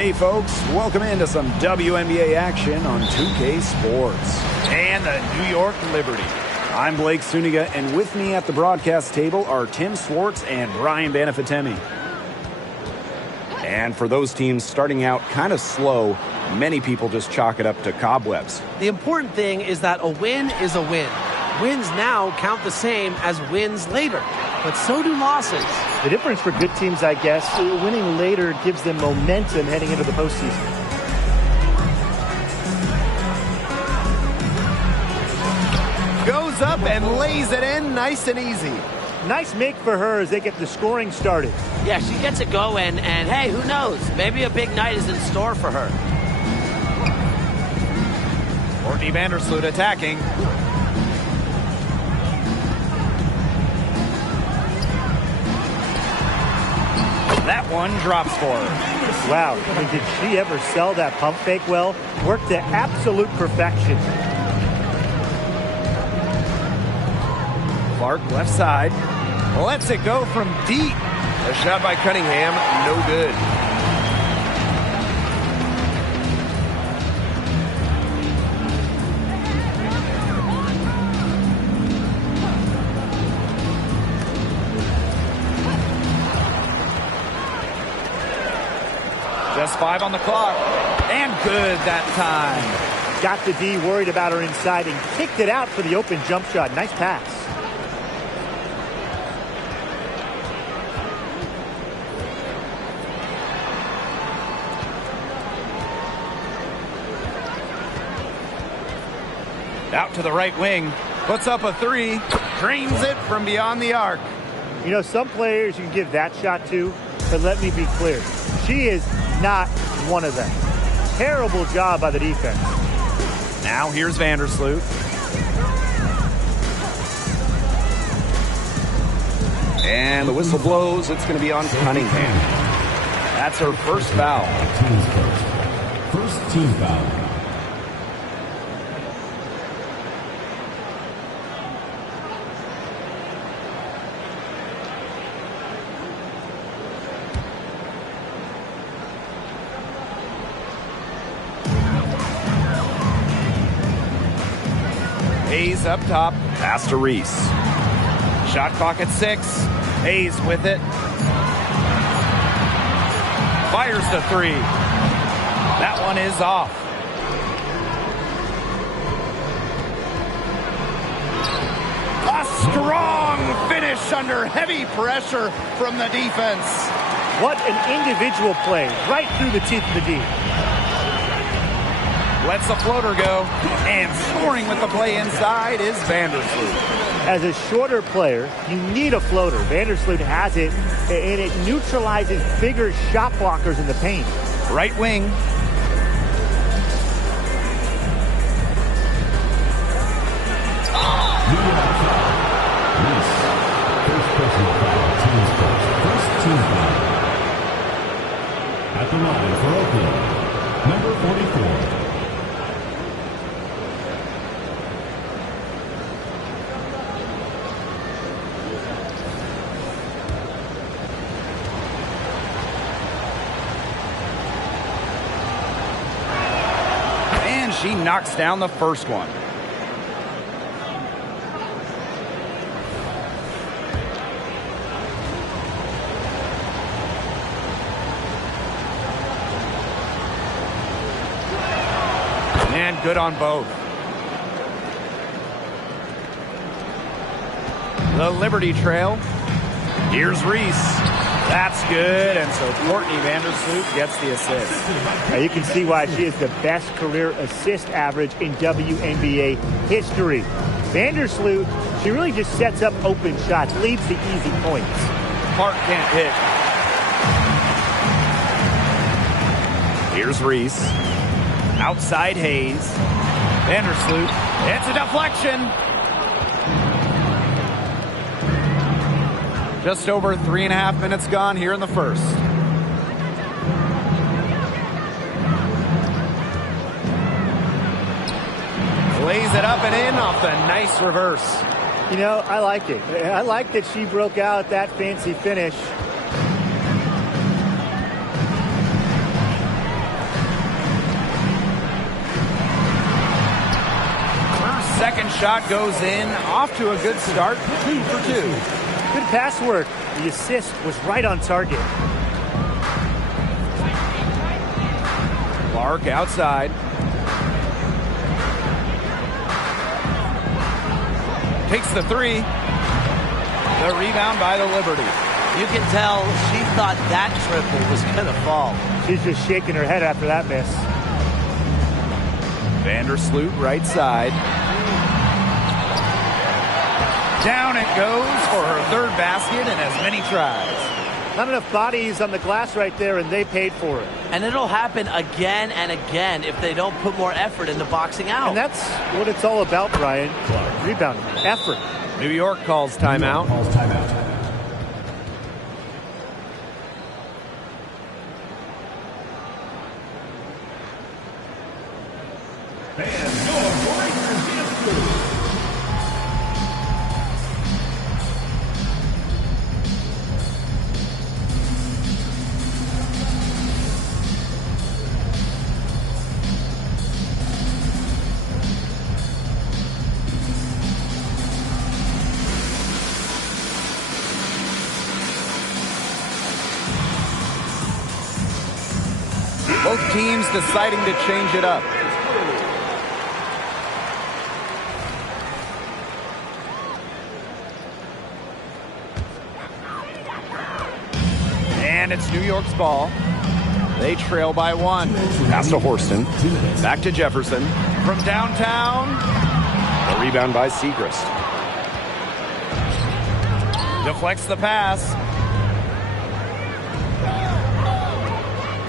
Hey folks, welcome into some WNBA action on 2K Sports and the New York Liberty. I'm Blake Suniga, and with me at the broadcast table are Tim Swartz and Brian Banafitemi. And for those teams starting out kind of slow, many people just chalk it up to cobwebs. The important thing is that a win is a win. Wins now count the same as wins later, but so do losses. The difference for good teams, I guess, winning later gives them momentum heading into the postseason. Goes up and lays it in nice and easy. Nice make for her as they get the scoring started. Yeah, she gets it going, and hey, who knows? Maybe a big night is in store for her. Courtney Vandersloot attacking. That one drops for her. Wow, I mean, did she ever sell that pump fake well? Worked to absolute perfection. Clark left side. Lets it go from deep. A shot by Cunningham, no good. Just 5 on the clock. And good that time. Got the D worried about her inside and kicked it out for the open jump shot. Nice pass. Out to the right wing. Puts up a 3. Drains it from beyond the arc. You know, some players you can give that shot to, but let me be clear. She is not one of them. Terrible job by the defense. Now here's Vandersloot. And the whistle blows. It's going to be on Cunningham. That's her first foul. First team foul. Hayes up top. Pass to Reese. Shot clock at 6. Hayes with it. Fires the 3. That one is off. A strong finish under heavy pressure from the defense. What an individual play right through the teeth of the D. Lets the floater go, and scoring with the play inside is Vandersloot. As a shorter player, you need a floater. Vandersloot has it, and it neutralizes bigger shot blockers in the paint. Right wing. First personal foul, team's first team foul. At the line for Oakland, number 44. She knocks down the first one. And good on both. The Liberty trail. Here's Reese. That's good, and so Courtney Vandersloot gets the assist. Now you can see why she is the best career assist average in WNBA history. Vandersloot, she really just sets up open shots, leads the easy points. Clark can't hit. Here's Reese. Outside Hayes. Vandersloot. It's a deflection. Just over 3.5 minutes gone here in the first. Lays it up and in off the nice reverse. You know, I like it. I like that she broke out that fancy finish. Second shot goes in. Off to a good start. 2 for 2. Good pass work. The assist was right on target. Clark outside. Takes the 3. The rebound by the Liberty. You can tell she thought that triple was going to fall. She's just shaking her head after that miss. Vandersloot right side. Down it goes for her third basket in as many tries. Not enough bodies on the glass right there, and they paid for it. And it'll happen again and again if they don't put more effort into boxing out. And that's what it's all about, Brian. Rebounding, effort. New York calls timeout. Both teams deciding to change it up. And it's New York's ball. They trail by 1. Pass to Horston. Back to Jefferson. From downtown. The rebound by Segrist. Deflects the pass.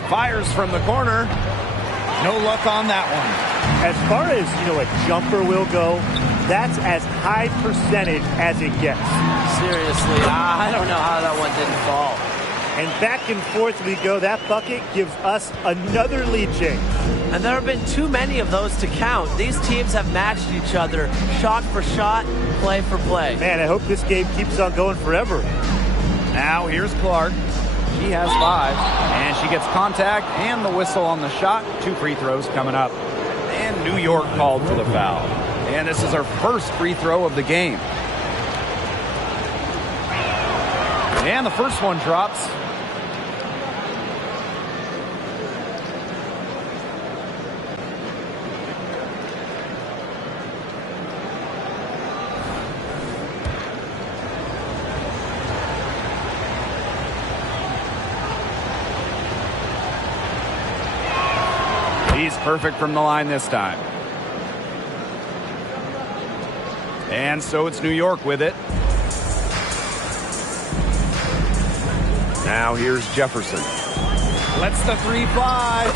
Fires from the corner. No luck on that one. As far as, a jumper will go, that's as high percentage as it gets. Seriously, I don't know how that one didn't fall. And back and forth we go. That bucket gives us another lead change. And there have been too many of those to count. These teams have matched each other shot for shot, play for play. Man, I hope this game keeps on going forever. Now here's Clark. She has 5, and she gets contact and the whistle on the shot. 2 free throws coming up. And New York called for the foul. And this is her first free throw of the game. And the first one drops. He's perfect from the line this time. And so it's New York with it. Now here's Jefferson. Lets the 3 fly.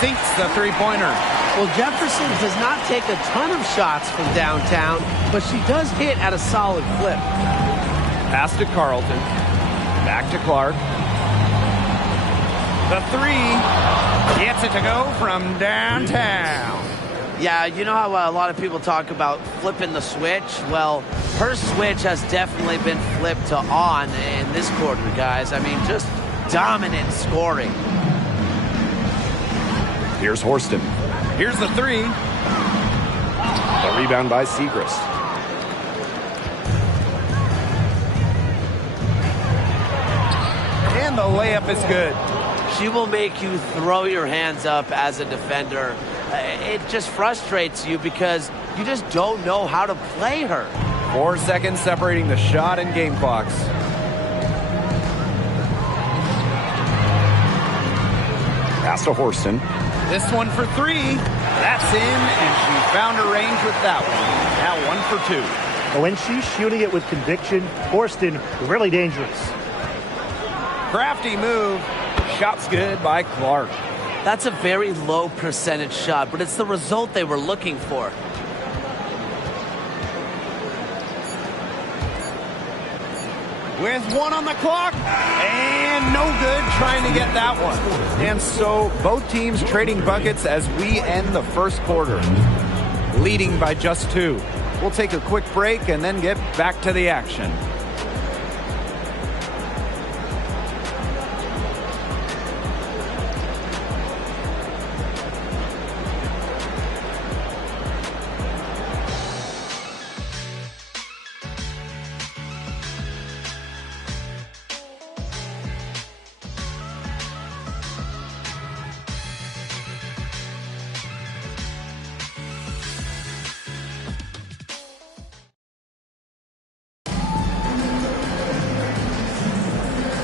Sinks the three-pointer. Well, Jefferson does not take a ton of shots from downtown, but she does hit at a solid clip. Pass to Carlton. Back to Clark. The 3 gets it to go from downtown. Yeah, you know how a lot of people talk about flipping the switch? Well, her switch has definitely been flipped to on in this quarter, guys. I mean, just dominant scoring. Here's Horston. Here's the 3. The rebound by Segrist. And the layup is good. She will make you throw your hands up as a defender. It just frustrates you because you just don't know how to play her. 4 seconds separating the shot and game clocks. Pass to Horston. This one for 3. That's in, and she found her range with that one. Now 1 for 2. And when she's shooting it with conviction, Horston, really dangerous. Crafty move. Shot's good by Clark. That's a very low percentage shot, but it's the result they were looking for. With 1 on the clock, and no good trying to get that one. And so both teams trading buckets as we end the first quarter, leading by just 2. We'll take a quick break and then get back to the action.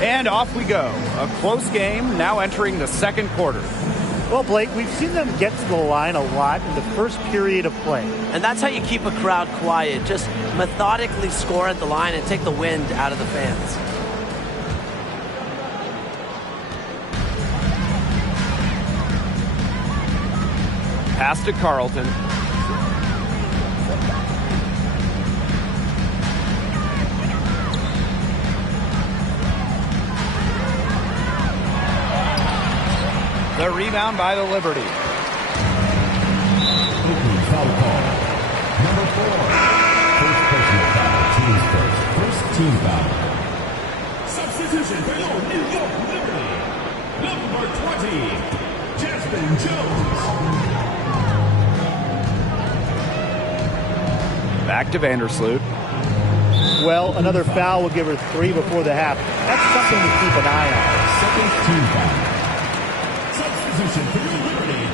And off we go. A close game now entering the second quarter. Well, Blake, we've seen them get to the line a lot in the first period of play. And that's how you keep a crowd quiet. Just methodically score at the line and take the wind out of the fans. Pass to Carlton. The rebound by the Liberty. Foul call. Number 4. First personal foul. Team's first team foul. Substitution for your New York Liberty. Number 20, Jasmine Jones. Back to Vandersloot. Well, another foul will give her 3 before the half. That's something to keep an eye on. Second team foul. Substitution for your Liberty.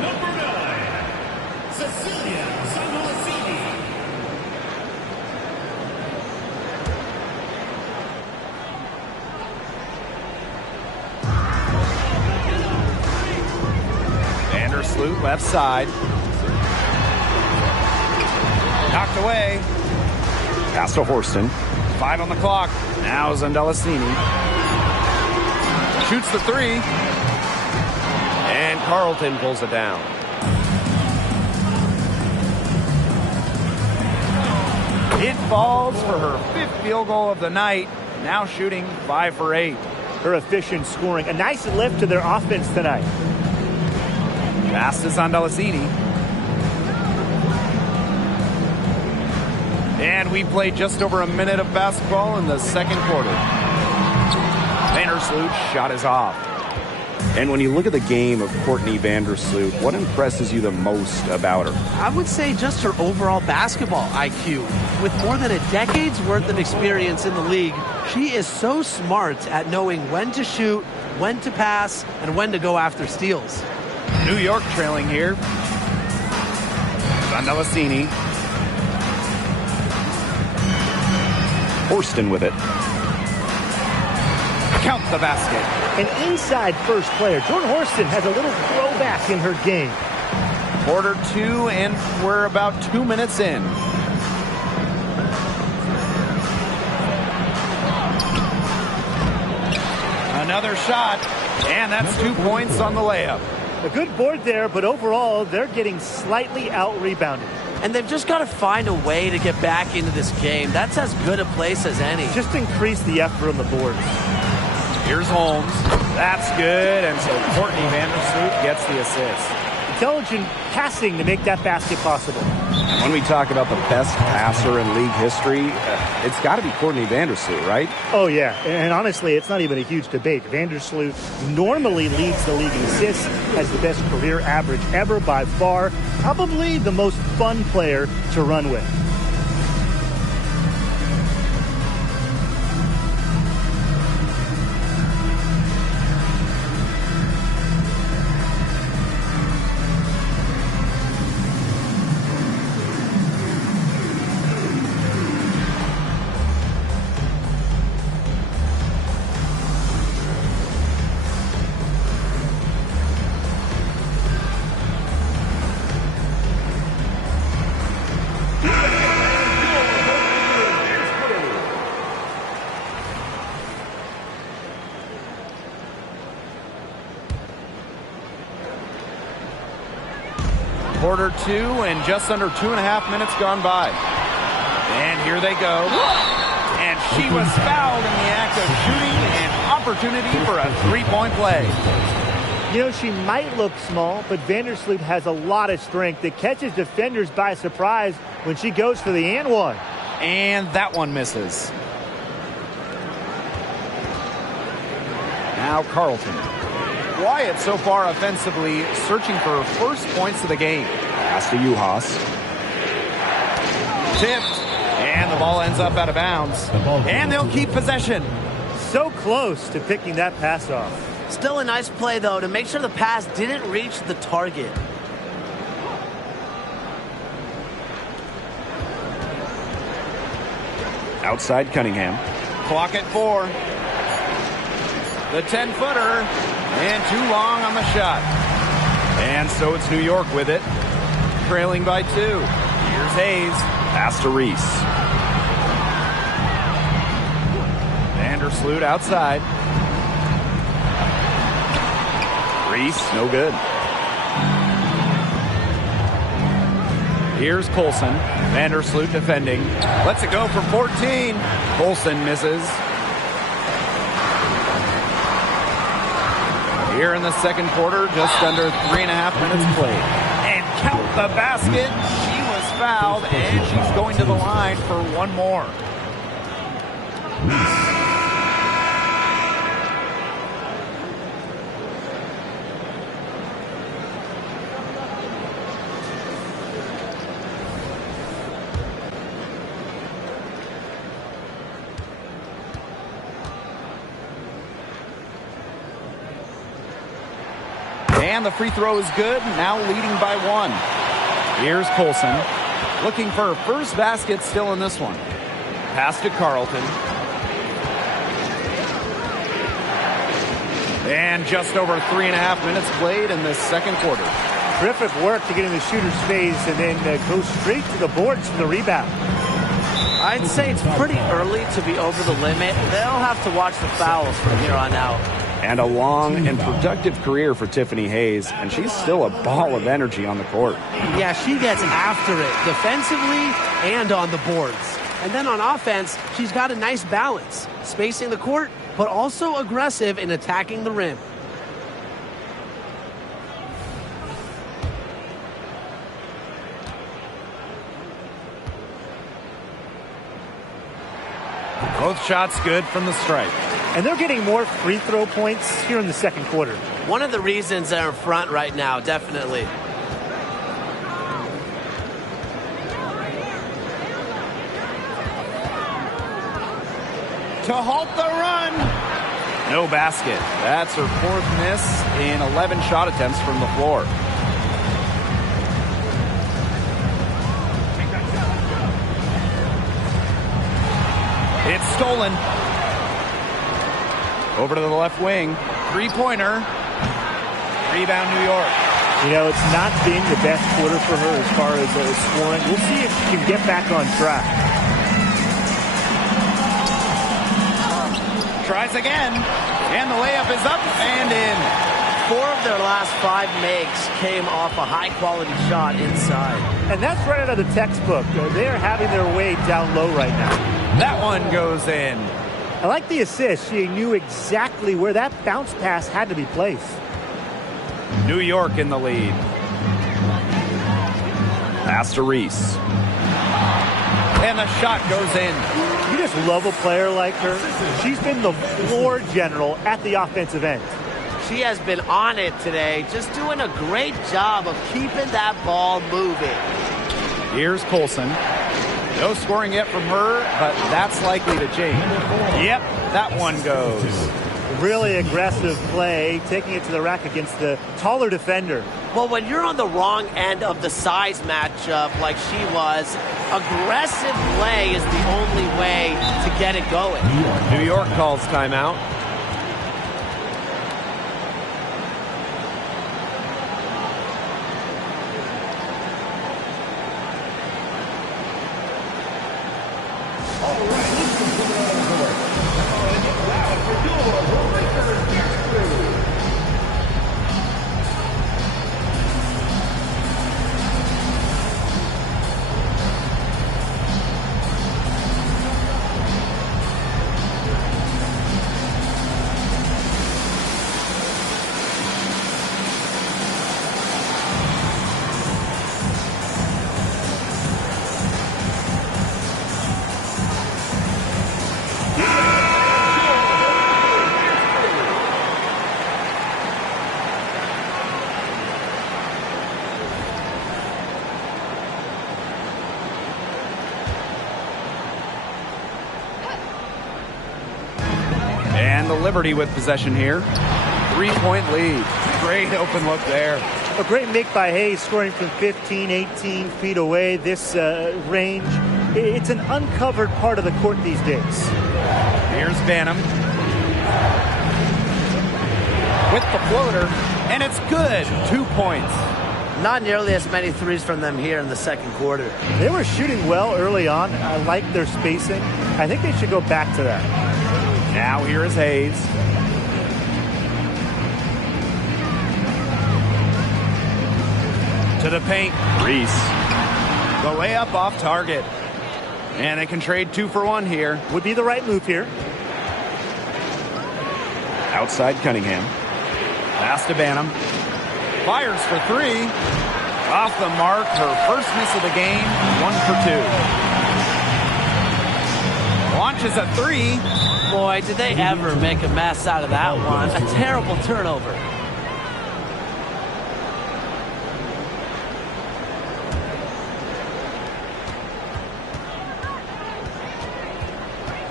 Number 9, Cecilia Zanolacini. Vandersloot left side. Knocked away. Pass to Horston. 5 on the clock. Now Zandalasini. Shoots the 3. And Carlton pulls it down. It falls for her 5th field goal of the night. Now shooting 5 for 8. Her efficient scoring. A nice lift to their offense tonight. Pass to Zandalasini. And we played just over a minute of basketball in the second quarter. Vandersloot's shot is off. And when you look at the game of Courtney Vandersloot, what impresses you the most about her? I would say just her overall basketball IQ. With more than a decade's worth of experience in the league, she is so smart at knowing when to shoot, when to pass, and when to go after steals. New York trailing here. Zandalasini. Horston with it. Count the basket. An inside first player. Jordan Horston has a little throwback in her game. Quarter 2, and we're about 2 minutes in. Another shot, and that's 2 points on the layup. A good board there, but overall, they're getting slightly out-rebounded. And they've just got to find a way to get back into this game. That's as good a place as any. Just increase the effort on the board. Here's Holmes. That's good, and so Courtney Vandersloot gets the assist. Intelligent passing to make that basket possible. And when we talk about the best passer in league history, it's got to be Courtney Vandersloot, right? Oh, yeah. And honestly, it's not even a huge debate. Vandersloot normally leads the league in assists, has the best career average ever by far. Probably the most fun player to run with. Quarter 2 and just under 2.5 minutes gone by. And here they go. And she was fouled in the act of shooting, an opportunity for a 3-point play. You know, she might look small, but Vandersloot has a lot of strength. It catches defenders by surprise when she goes for the and one. And that one misses. Now Carlton. Wyatt so far offensively searching for first points of the game. Pass to Uhas. Tipped. And the ball ends up out of bounds. And they'll keep possession. So close to picking that pass off. Still a nice play, though, to make sure the pass didn't reach the target. Outside Cunningham. Clock at 4. The 10-footer, and too long on the shot. And so it's New York with it. Trailing by 2. Here's Hayes. Pass to Reese. Vandersloot outside. Reese, no good. Here's Colson. Vandersloot defending. Lets it go for 14. Colson misses. Here in the second quarter, just under 3.5 minutes played. And count the basket. She was fouled, and she's going to the line for one more. And the free throw is good, now leading by 1. Here's Colson. Looking for her first basket still in this one. Pass to Carlton. And just over 3.5 minutes played in this second quarter. Terrific work to get in the shooter's phase and then go straight to the boards for the rebound. I'd say it's pretty early to be over the limit. They'll have to watch the fouls from here on out. And a long and productive career for Tiffany Hayes, and she's still a ball of energy on the court. Yeah, she gets after it defensively and on the boards. And then on offense, she's got a nice balance, spacing the court, but also aggressive in attacking the rim. Both shots good from the stripe. And they're getting more free throw points here in the second quarter. One of the reasons they're in front right now, definitely. To halt the run. No basket. That's her 4th miss in 11 shot attempts from the floor. It's stolen. Over to the left wing. 3-pointer. Rebound, New York. You know, it's not been the best quarter for her as far as scoring. We'll see if she can get back on track. Tries again. And the layup is up and in. 4 of their last 5 makes came off a high-quality shot inside. And that's right out of the textbook. They are having their way down low right now. That one goes in. I like the assist. She knew exactly where that bounce pass had to be placed. New York in the lead. Pass to Reese. And the shot goes in. You just love a player like her. She's been the floor general at the offensive end. She has been on it today, just doing a great job of keeping that ball moving. Here's Colson. No scoring yet from her, but that's likely to change. Yep, that one goes. Really aggressive play, taking it to the rack against the taller defender. Well, when you're on the wrong end of the size matchup like she was, aggressive play is the only way to get it going. New York calls timeout. And the Liberty with possession here. 3-point lead. Great open look there. A great make by Hayes, scoring from 15, 18 feet away. This range, it's an uncovered part of the court these days. Here's Banham. with the floater, and it's good. 2 points. Not nearly as many threes from them here in the second quarter. They were shooting well early on. I like their spacing. I think they should go back to that. Now here is Hayes. To the paint. Reese. The layup off target. And they can trade 2 for 1 here. Would be the right move here. Outside Cunningham. Pass to Banham. Fires for 3. Off the mark. Her first miss of the game. 1 for 2. Launches a 3. Boy, did they ever make a mess out of that one. A terrible turnover.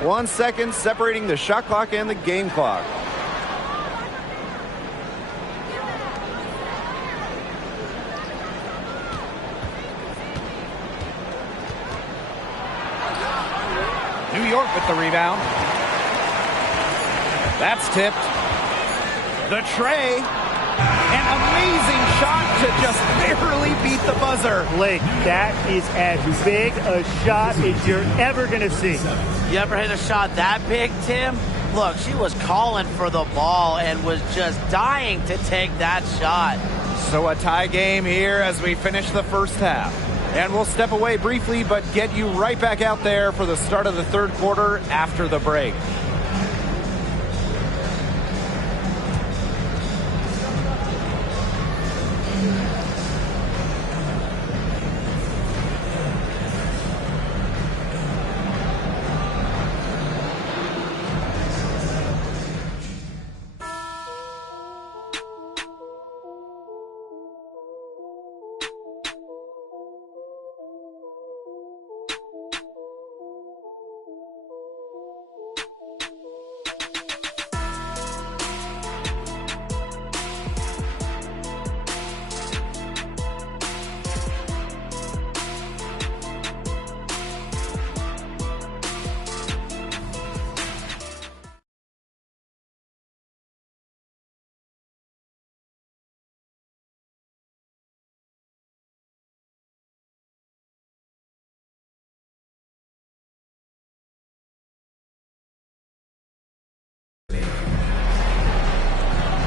One second separating the shot clock and the game clock. New York with the rebound. That's tipped. The tray. An amazing shot to just barely beat the buzzer. Blake, that is as big a shot as you're ever going to see. You ever hit a shot that big, Tim? Look, she was calling for the ball and was just dying to take that shot. So a tie game here as we finish the first half. And we'll step away briefly, but get you right back out there for the start of the third quarter after the break.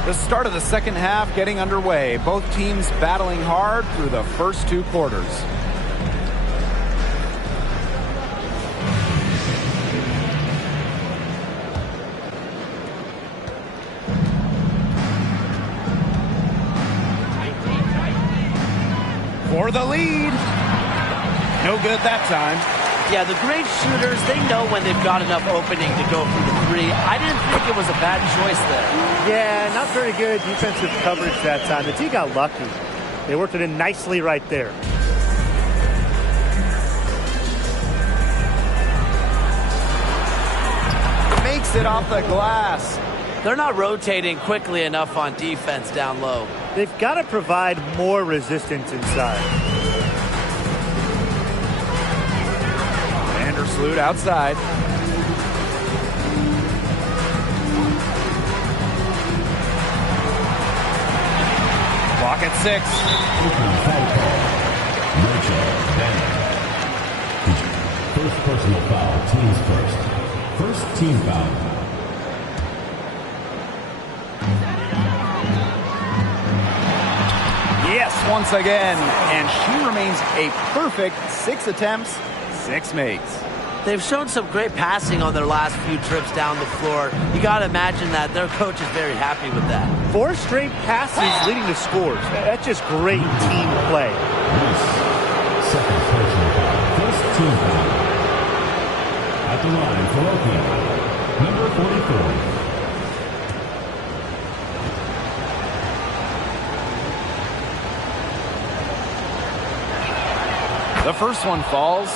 The start of the second half getting underway. Both teams battling hard through the first 2 quarters. For the lead. No good that time. Yeah, the great shooters, they know when they've got enough opening to go for the 3. I didn't think it was a bad choice there. Yeah, not very good defensive coverage that time. The team got lucky. They worked it in nicely right there. Makes it off the glass. They're not rotating quickly enough on defense down low. They've got to provide more resistance inside. Vandersloot outside. Clock at 6. First personal foul, teams first. First team foul. Yes, once again. And she remains a perfect 6 attempts, 6 makes. They've shown some great passing on their last few trips down the floor. You got to imagine that their coach is very happy with that. 4 straight passes leading to scores. That's just great team play. Second personal foul. First team foul. At the line for Oakland, number 44. The first one falls.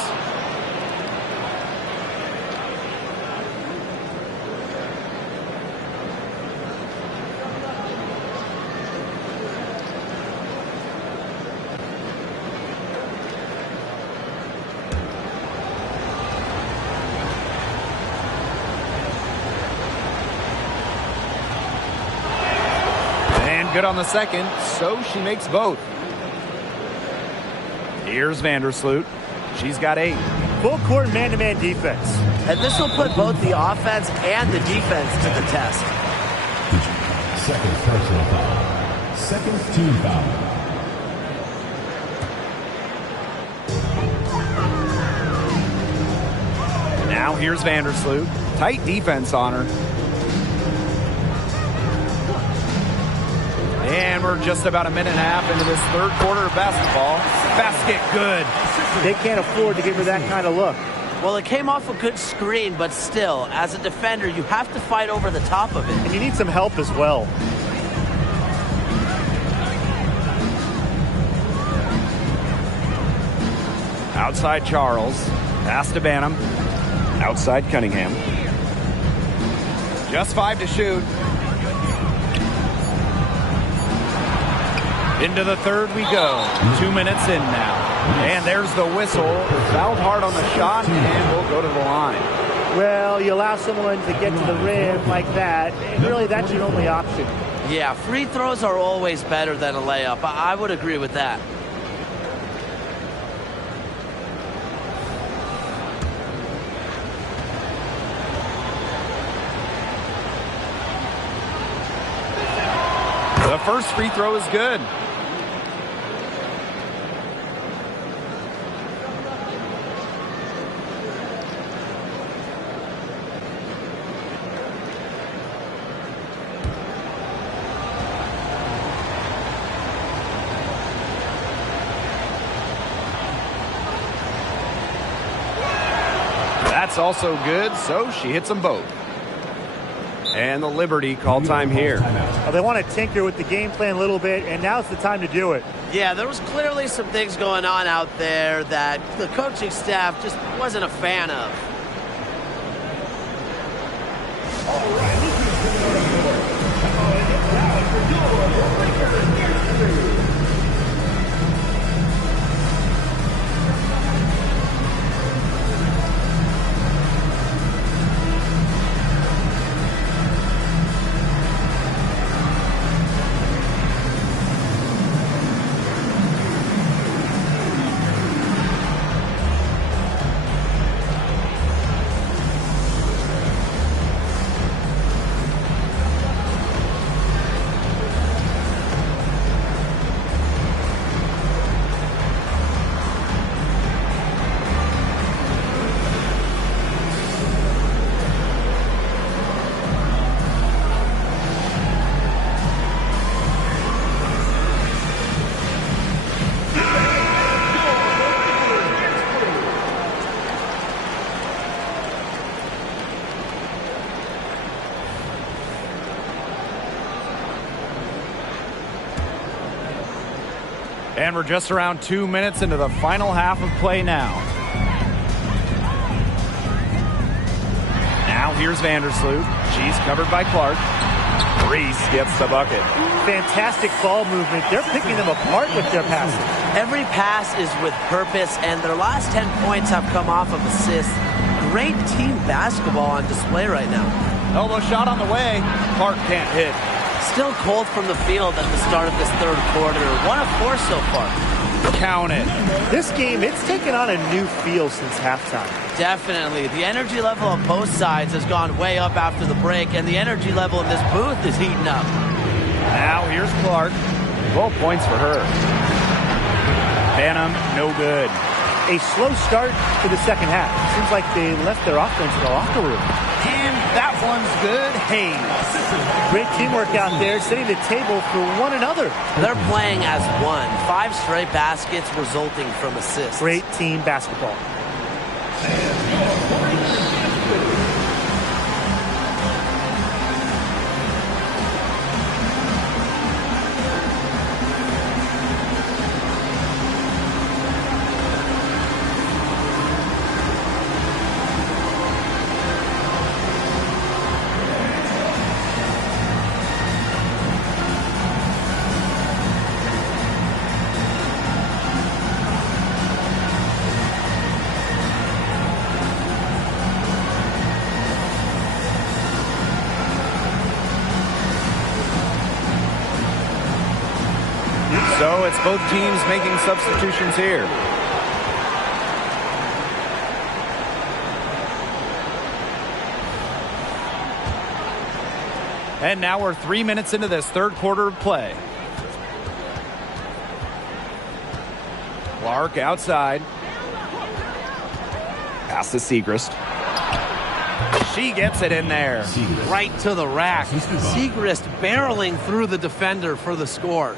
good on the second, so she makes both. Here's Vandersloot. She's got 8. Full court man-to-man defense. And this will put both the offense and the defense to the test. Second personal foul. Second team foul. Now here's Vandersloot. Tight defense on her. And we're just about a minute and a half into this third quarter of basketball. Basket good. They can't afford to give her that kind of look. Well, it came off a good screen, but still, as a defender, you have to fight over the top of it. And you need some help as well. Outside Charles. Pass to Banham. Outside Cunningham. Just 5 to shoot. Into the third we go. 2 minutes in now. And there's the whistle. Fouled hard on the shot, and we'll go to the line. Well, you allow someone to get to the rim like that, and really that's your only option. Yeah, free throws are always better than a layup. I would agree with that. The first free throw is good. That's also good, so she hits them both. And the Liberty call time here. Well, they want to tinker with the game plan a little bit, and now's the time to do it. Yeah, there was clearly some things going on out there that the coaching staff just wasn't a fan of. And we're just around 2 minutes into the final half of play now. Now here's Vandersloot. She's covered by Clark. Reese gets the bucket. Fantastic ball movement. They're picking them apart with their passing. Every pass is with purpose, and their last 10 points have come off of assists. Great team basketball on display right now. Elbow shot on the way. Clark can't hit. Still cold from the field at the start of this third quarter. 1 of 4 so far. Count it. This game, it's taken on a new feel since halftime. Definitely. The energy level on both sides has gone way up after the break, and the energy level in this booth is heating up. Now here's Clark. 12 points for her. Banham, no good. A slow start to the second half. Seems like they left their offense in the locker room. And that one's good. Hayes. Great teamwork out there, setting the table for one another. They're playing as one. 5 straight baskets resulting from assists. Great team basketball. both teams making substitutions here. And now we're 3 minutes into this third quarter of play. Clark outside. Pass to Segrist. She gets it in there. Right to the rack. Segrist barreling through the defender for the score.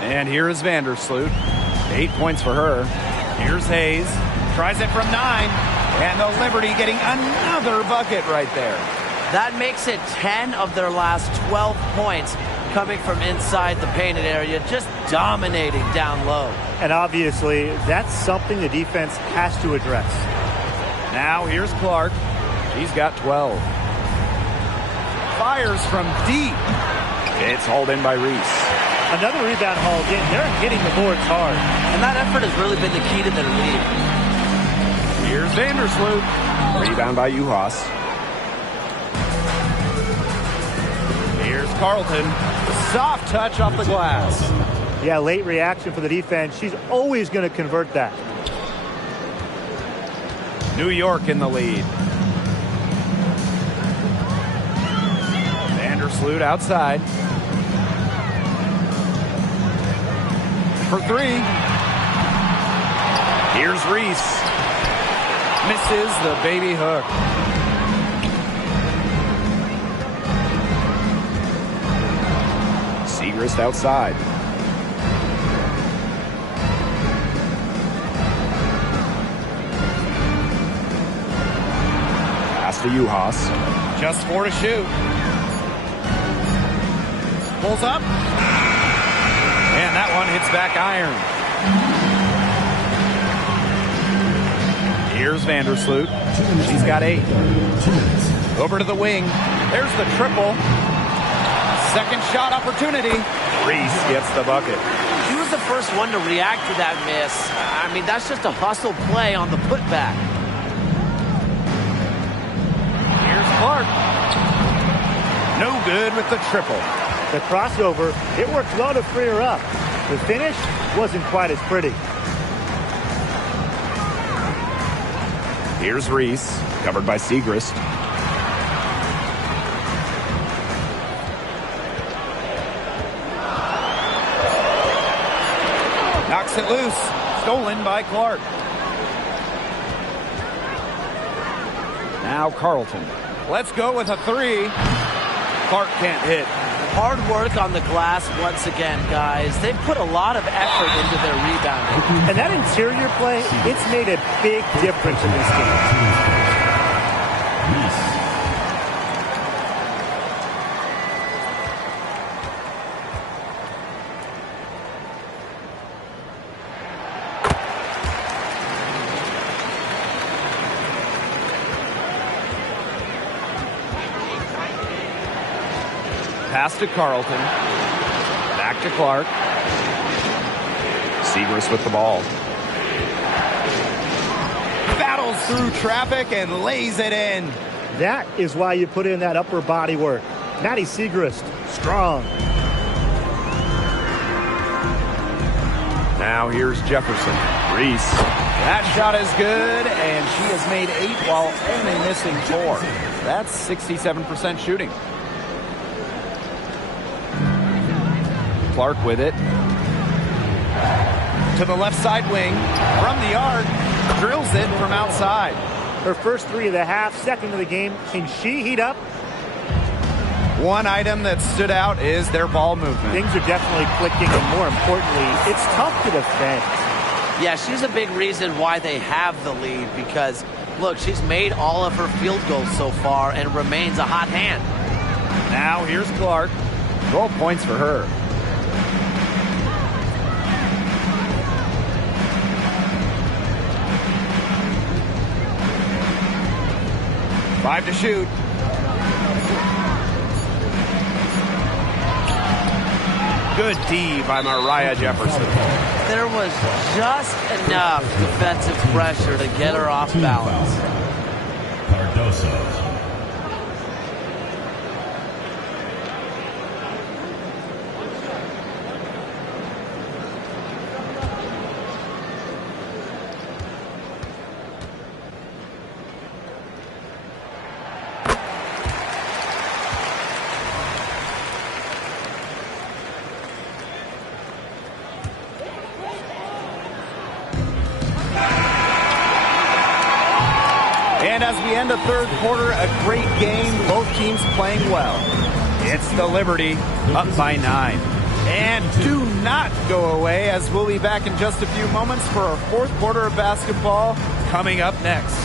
And here is Vandersloot. 8 points for her. Here's Hayes. Tries it from 9. And the Liberty getting another bucket right there. That makes it 10 of their last 12 points coming from inside the painted area, just dominating down low. And obviously, that's something the defense has to address. Now here's Clark. She's got 12. Fires from deep. It's hauled in by Reese. Another rebound hauled in. They're hitting the boards hard. And that effort has really been the key to their lead. Here's Vandersloot. Rebound by Uhas. Here's Carlton. Soft touch off the glass. Yeah, late reaction for the defense. She's always going to convert that. New York in the lead. Vandersloot outside. For 3. Here's Reese. Misses the baby hook. Segrist outside. Pass to Uhas. Just 4 to shoot. Pulls up. And that one hits back iron. Here's Vandersloot. She's got 8. Over to the wing. There's the triple. Second shot opportunity. Reese gets the bucket. She was the first one to react to that miss. I mean, that's just a hustle play on the putback. Here's Clark. No good with the triple. The crossover, it worked well to free her up. The finish wasn't quite as pretty. Here's Reese, covered by Segrist. Knocks it loose. Stolen by Clark. Now Carlton. Let's go with a 3. Clark can't hit. Hard work on the glass once again, guys. They've put a lot of effort into their rebounding. And that interior play, it's made a big difference in this game. Pass to Carlton. Back to Clark. Segrist with the ball. Battles through traffic and lays it in. That is why you put in that upper body work. Maddie Segrist, strong. Now here's Jefferson. Reese. That shot is good, and she has made 8 while only missing 4. That's 67% shooting. Clark with it. To the left side wing. From the arc. Drills it from outside. Her first 3 of the half, second of the game. Can she heat up? One item that stood out is their ball movement. Things are definitely clicking, and more importantly, it's tough to defend. Yeah, she's a big reason why they have the lead because, look, she's made all of her field goals so far and remains a hot hand. Now here's Clark. 12 points for her. Five to shoot. Good D by Mariah Jefferson. There was just enough defensive pressure to get her off balance. Cardoso. end of third quarter, a great game. Both teams playing well. It's the Liberty up by 9. And do not go away, as we'll be back in just a few moments for our fourth quarter of basketball coming up next.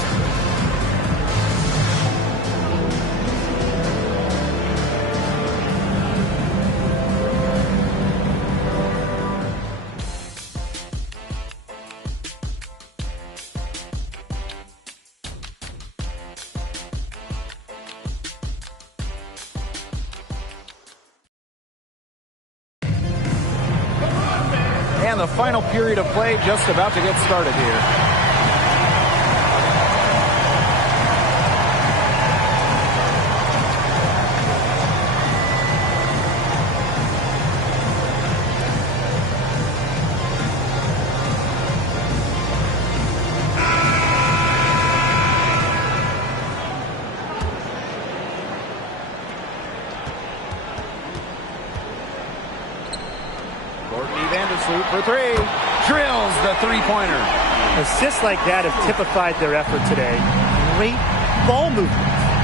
And the final period of play just about to get started here. For three, drills the three-pointer. Assists like that have typified their effort today. Great ball movement.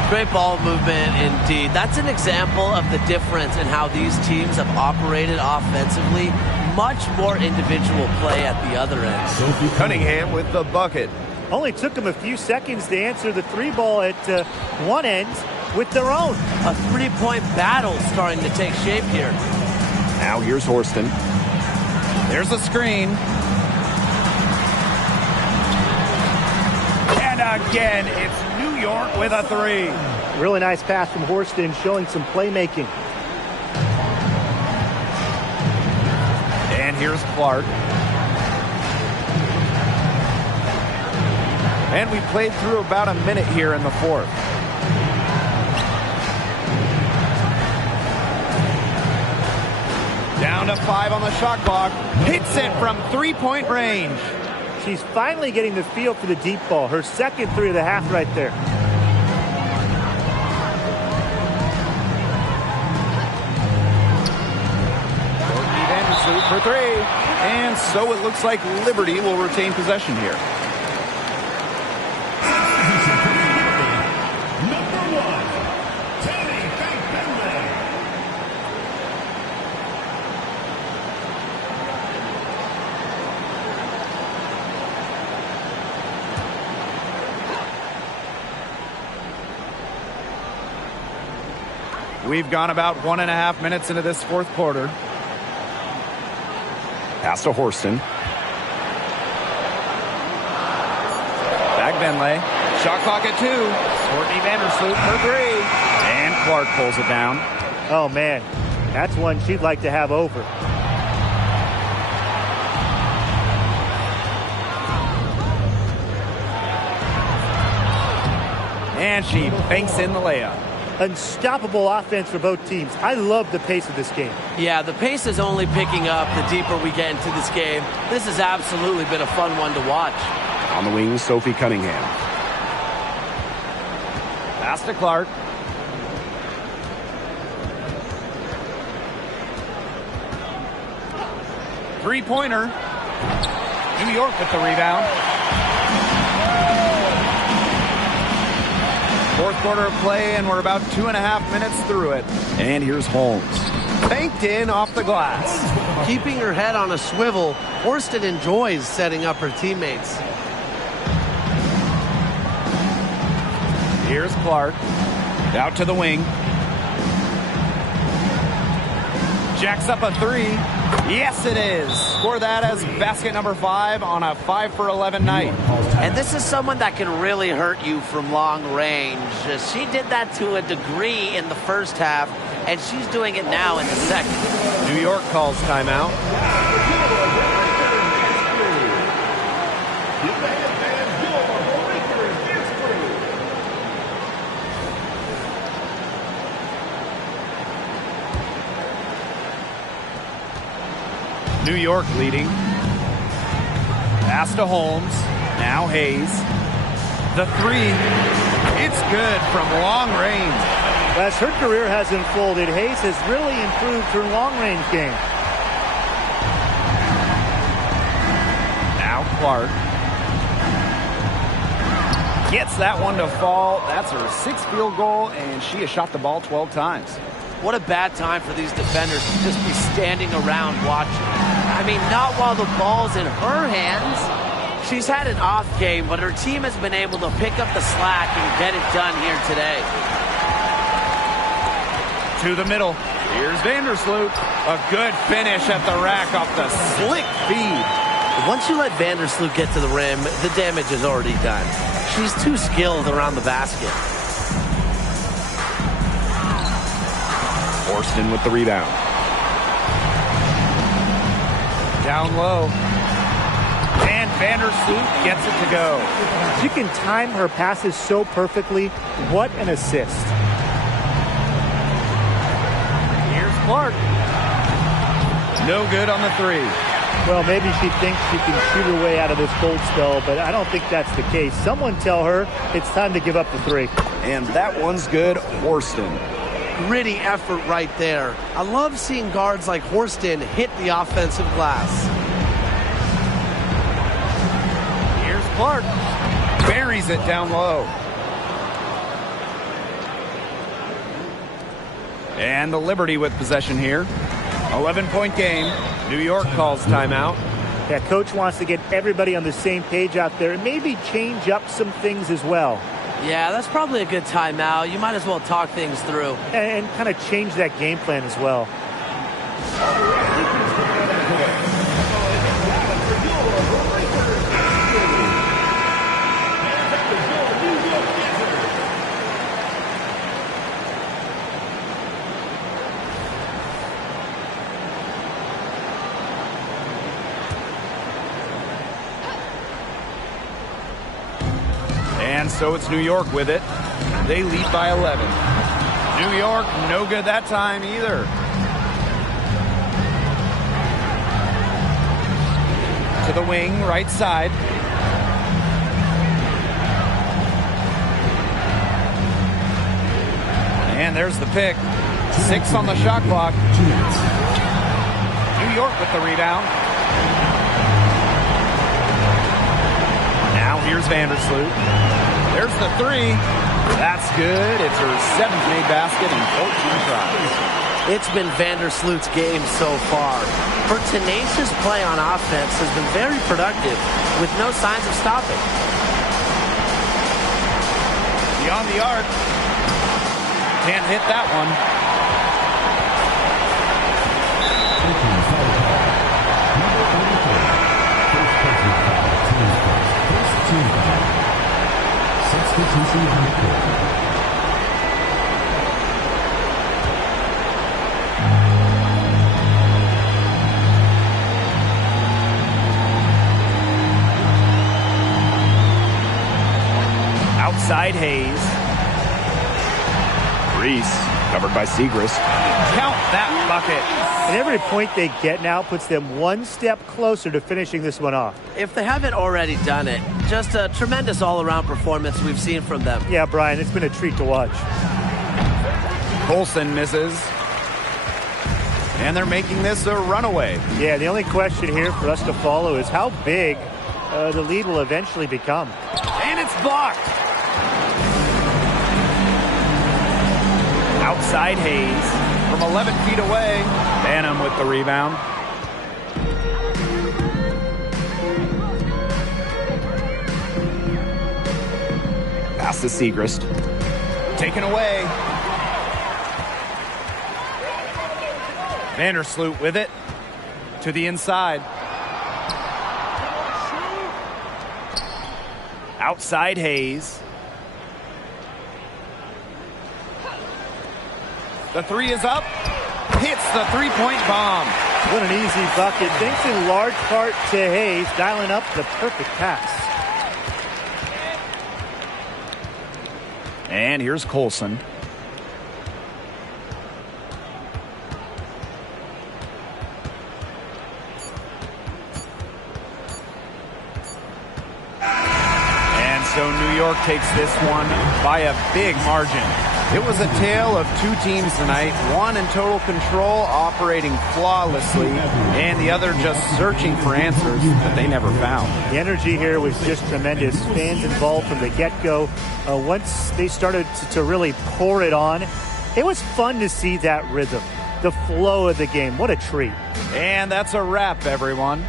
Great ball movement indeed. That's an example of the difference in how these teams have operated offensively. Much more individual play at the other end. Cunningham with the bucket. Only took them a few seconds to answer the three ball at one end with their own. A three-point battle starting to take shape here. Now here's Horston. There's a screen. And again, it's New York with a three. Really nice pass from Horston, showing some playmaking. And here's Clark. And we played through about a minute here in the fourth. Down to 5 on the shot clock. Hits it from three-point range. She's finally getting the feel for the deep ball. Her second three of the half right there. Courtney Vandersloot for three. And so it looks like Liberty will retain possession here. We've gone about 1.5 minutes into this fourth quarter. Pass to Horston. Back Benley. Shot clock at 2. Courtney Vandersloot for three. And Clark pulls it down. Oh, man. That's one she'd like to have over. And she banks in the layup. Unstoppable offense for both teams. I love the pace of this game. Yeah, the pace is only picking up the deeper we get into this game. This has absolutely been a fun one to watch. On the wing, Sophie Cunningham. Pass to Clark. Three-pointer. New York with the rebound. Fourth quarter of play, and we're about 2.5 minutes through it. And here's Holmes. Banked in off the glass. Keeping her head on a swivel, Horston enjoys setting up her teammates. Here's Clark. Out to the wing. Jacks up a three. Yes, it is. Score that as basket number 5 on a 5 for 11 night. And this is someone that can really hurt you from long range. She did that to a degree in the first half, and she's doing it now in the second. New York calls timeout. New York leading. Pass to Holmes. Now Hayes. The three. It's good from long range. As her career has unfolded, Hayes has really improved her long-range game. Now Clark. Gets that one to fall. That's her 6th field goal, and she has shot the ball 12 times. What a bad time for these defenders to just be standing around watching. I mean, not while the ball's in her hands. She's had an off game, but her team has been able to pick up the slack and get it done here today. To the middle. Here's Vandersloot. A good finish at the rack off the slick feed. Once you let Vandersloot get to the rim, the damage is already done. She's too skilled around the basket. Horston with the rebound. Down low. And Vandersloot gets it to go. She can time her passes so perfectly. What an assist. Here's Clark. No good on the 3. Well, maybe she thinks she can shoot her way out of this cold spell, but I don't think that's the case. Someone tell her it's time to give up the 3. And that one's good. Horston. Gritty effort right there. I love seeing guards like Horston hit the offensive glass. Here's Clark. Buries it down low. And the Liberty with possession here. 11-point game. New York calls timeout. Yeah, coach wants to get everybody on the same page out there and maybe change up some things as well. Yeah, that's probably a good timeout. You might as well talk things through. And kind of change that game plan as well. And so it's New York with it. They lead by 11. New York, no good that time either. To the wing, right side. And there's the pick. 6 on the shot clock. New York with the rebound. Now here's Vandersloot. There's the 3. That's good. It's her 7th made basket in 14 tries. It's been Vandersloot's game so far. Her tenacious play on offense has been very productive with no signs of stopping. Beyond the arc. Can't hit that one. Substitution on the court. Outside Hayes. Reese, covered by Segrist. Count that bucket. And every point they get now puts them one step closer to finishing this one off. If they haven't already done it, just a tremendous all-around performance we've seen from them. Yeah, Brian, it's been a treat to watch. Colson misses. And they're making this a runaway. Yeah, the only question here for us to follow is how big the lead will eventually become. And it's blocked. Outside Hayes from 11 feet away. Banham with the rebound. Pass to Segrist. Taken away. Vandersloot with it. To the inside. Outside Hayes. The 3 is up. Hits the three-point bomb. What an easy bucket. Thanks in large part to Hayes dialing up the perfect pass. And here's Colson. And so New York takes this one by a big margin. It was a tale of two teams tonight, one in total control, operating flawlessly, and the other just searching for answers that they never found. The energy here was just tremendous. Fans involved from the get-go. Once they started to really pour it on, it was fun to see that rhythm, the flow of the game. What a treat. And that's a wrap, everyone.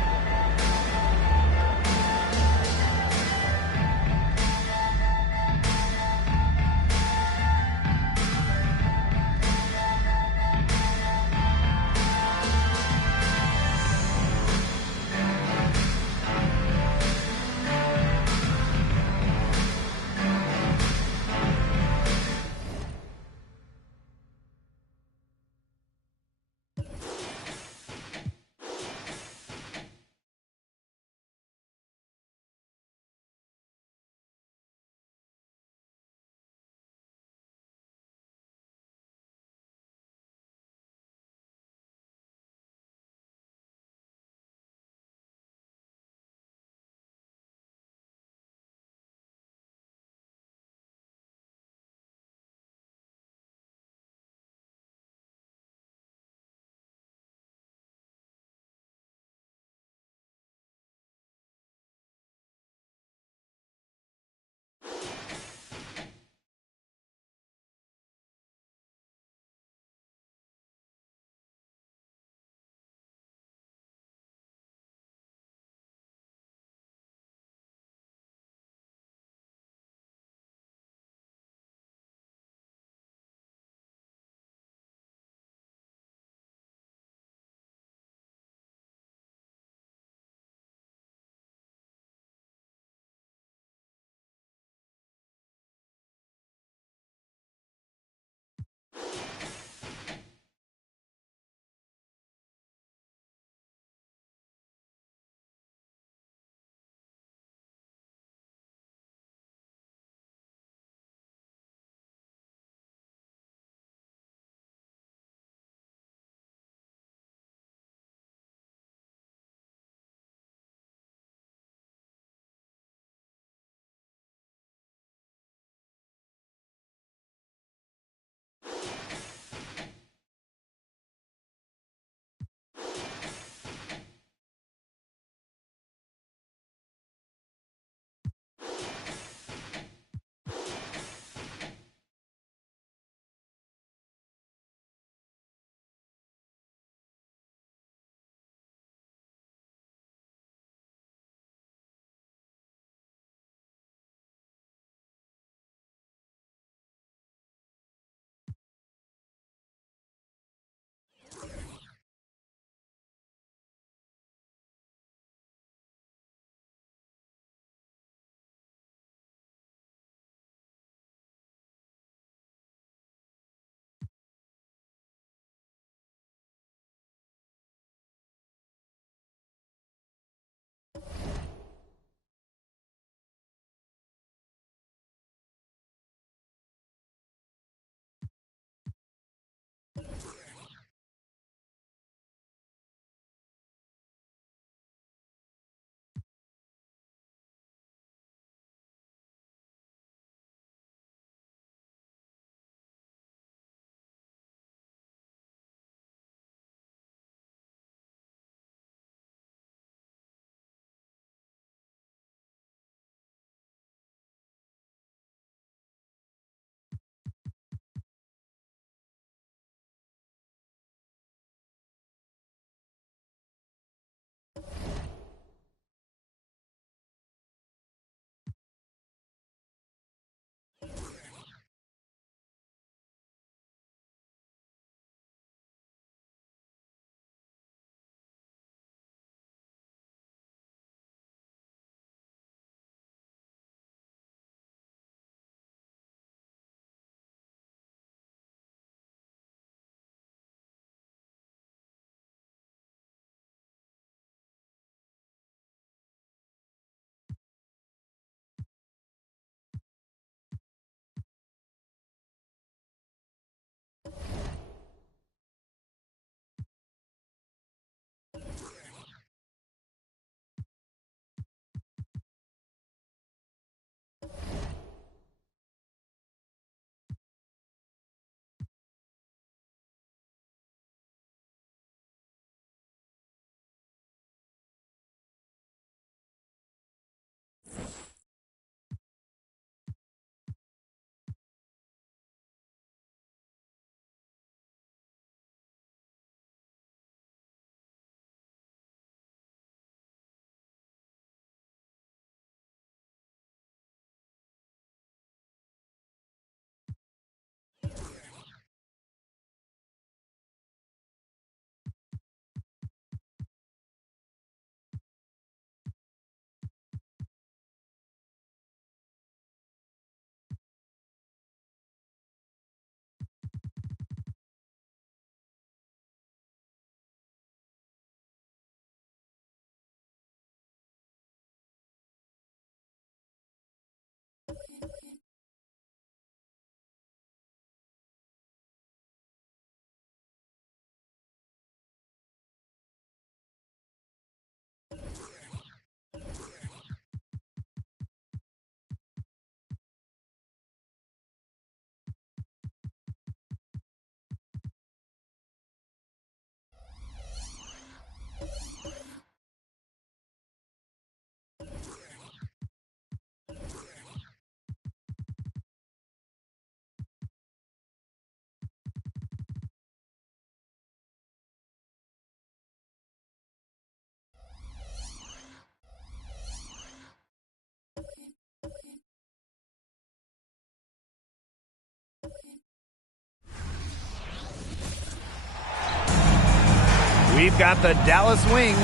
We've got the Dallas Wings.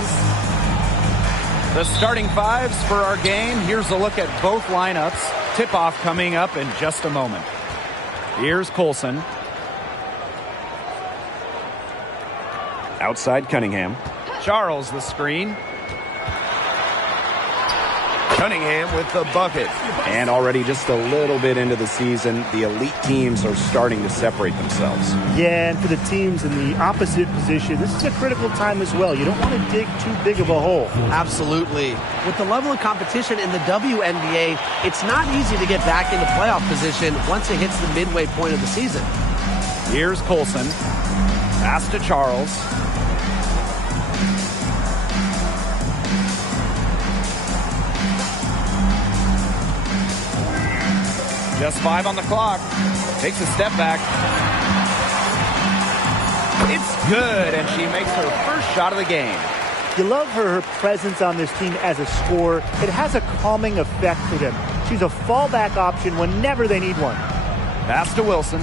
The starting fives for our game. Here's a look at both lineups. Tip-off coming up in just a moment. Here's Colson. Outside Cunningham. Charles the screen. Cunningham with the bucket. And already just a little bit into the season, the elite teams are starting to separate themselves. Yeah, and for the teams in the opposite position, this is a critical time as well. You don't want to dig too big of a hole. Absolutely. With the level of competition in the WNBA, it's not easy to get back into playoff position once it hits the midway point of the season. Here's Colson. Pass to Charles. Just 5 on the clock. Takes a step back. It's good, and she makes her first shot of the game. You love her presence on this team as a scorer. It has a calming effect for them. She's a fallback option whenever they need one. Pass to Wilson.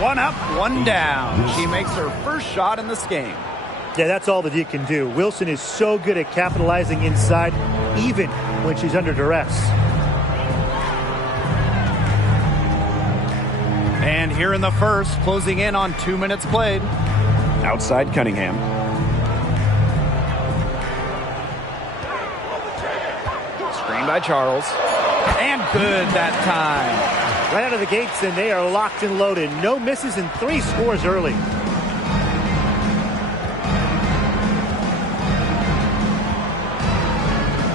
One up, one down. She makes her first shot in this game. Yeah, that's all that you can do. Wilson is so good at capitalizing inside, even when she's under duress. And here in the first, closing in on 2 minutes played. Outside Cunningham. Screen by Charles. And good that time. Right out of the gates, and they are locked and loaded. No misses and 3 scores early.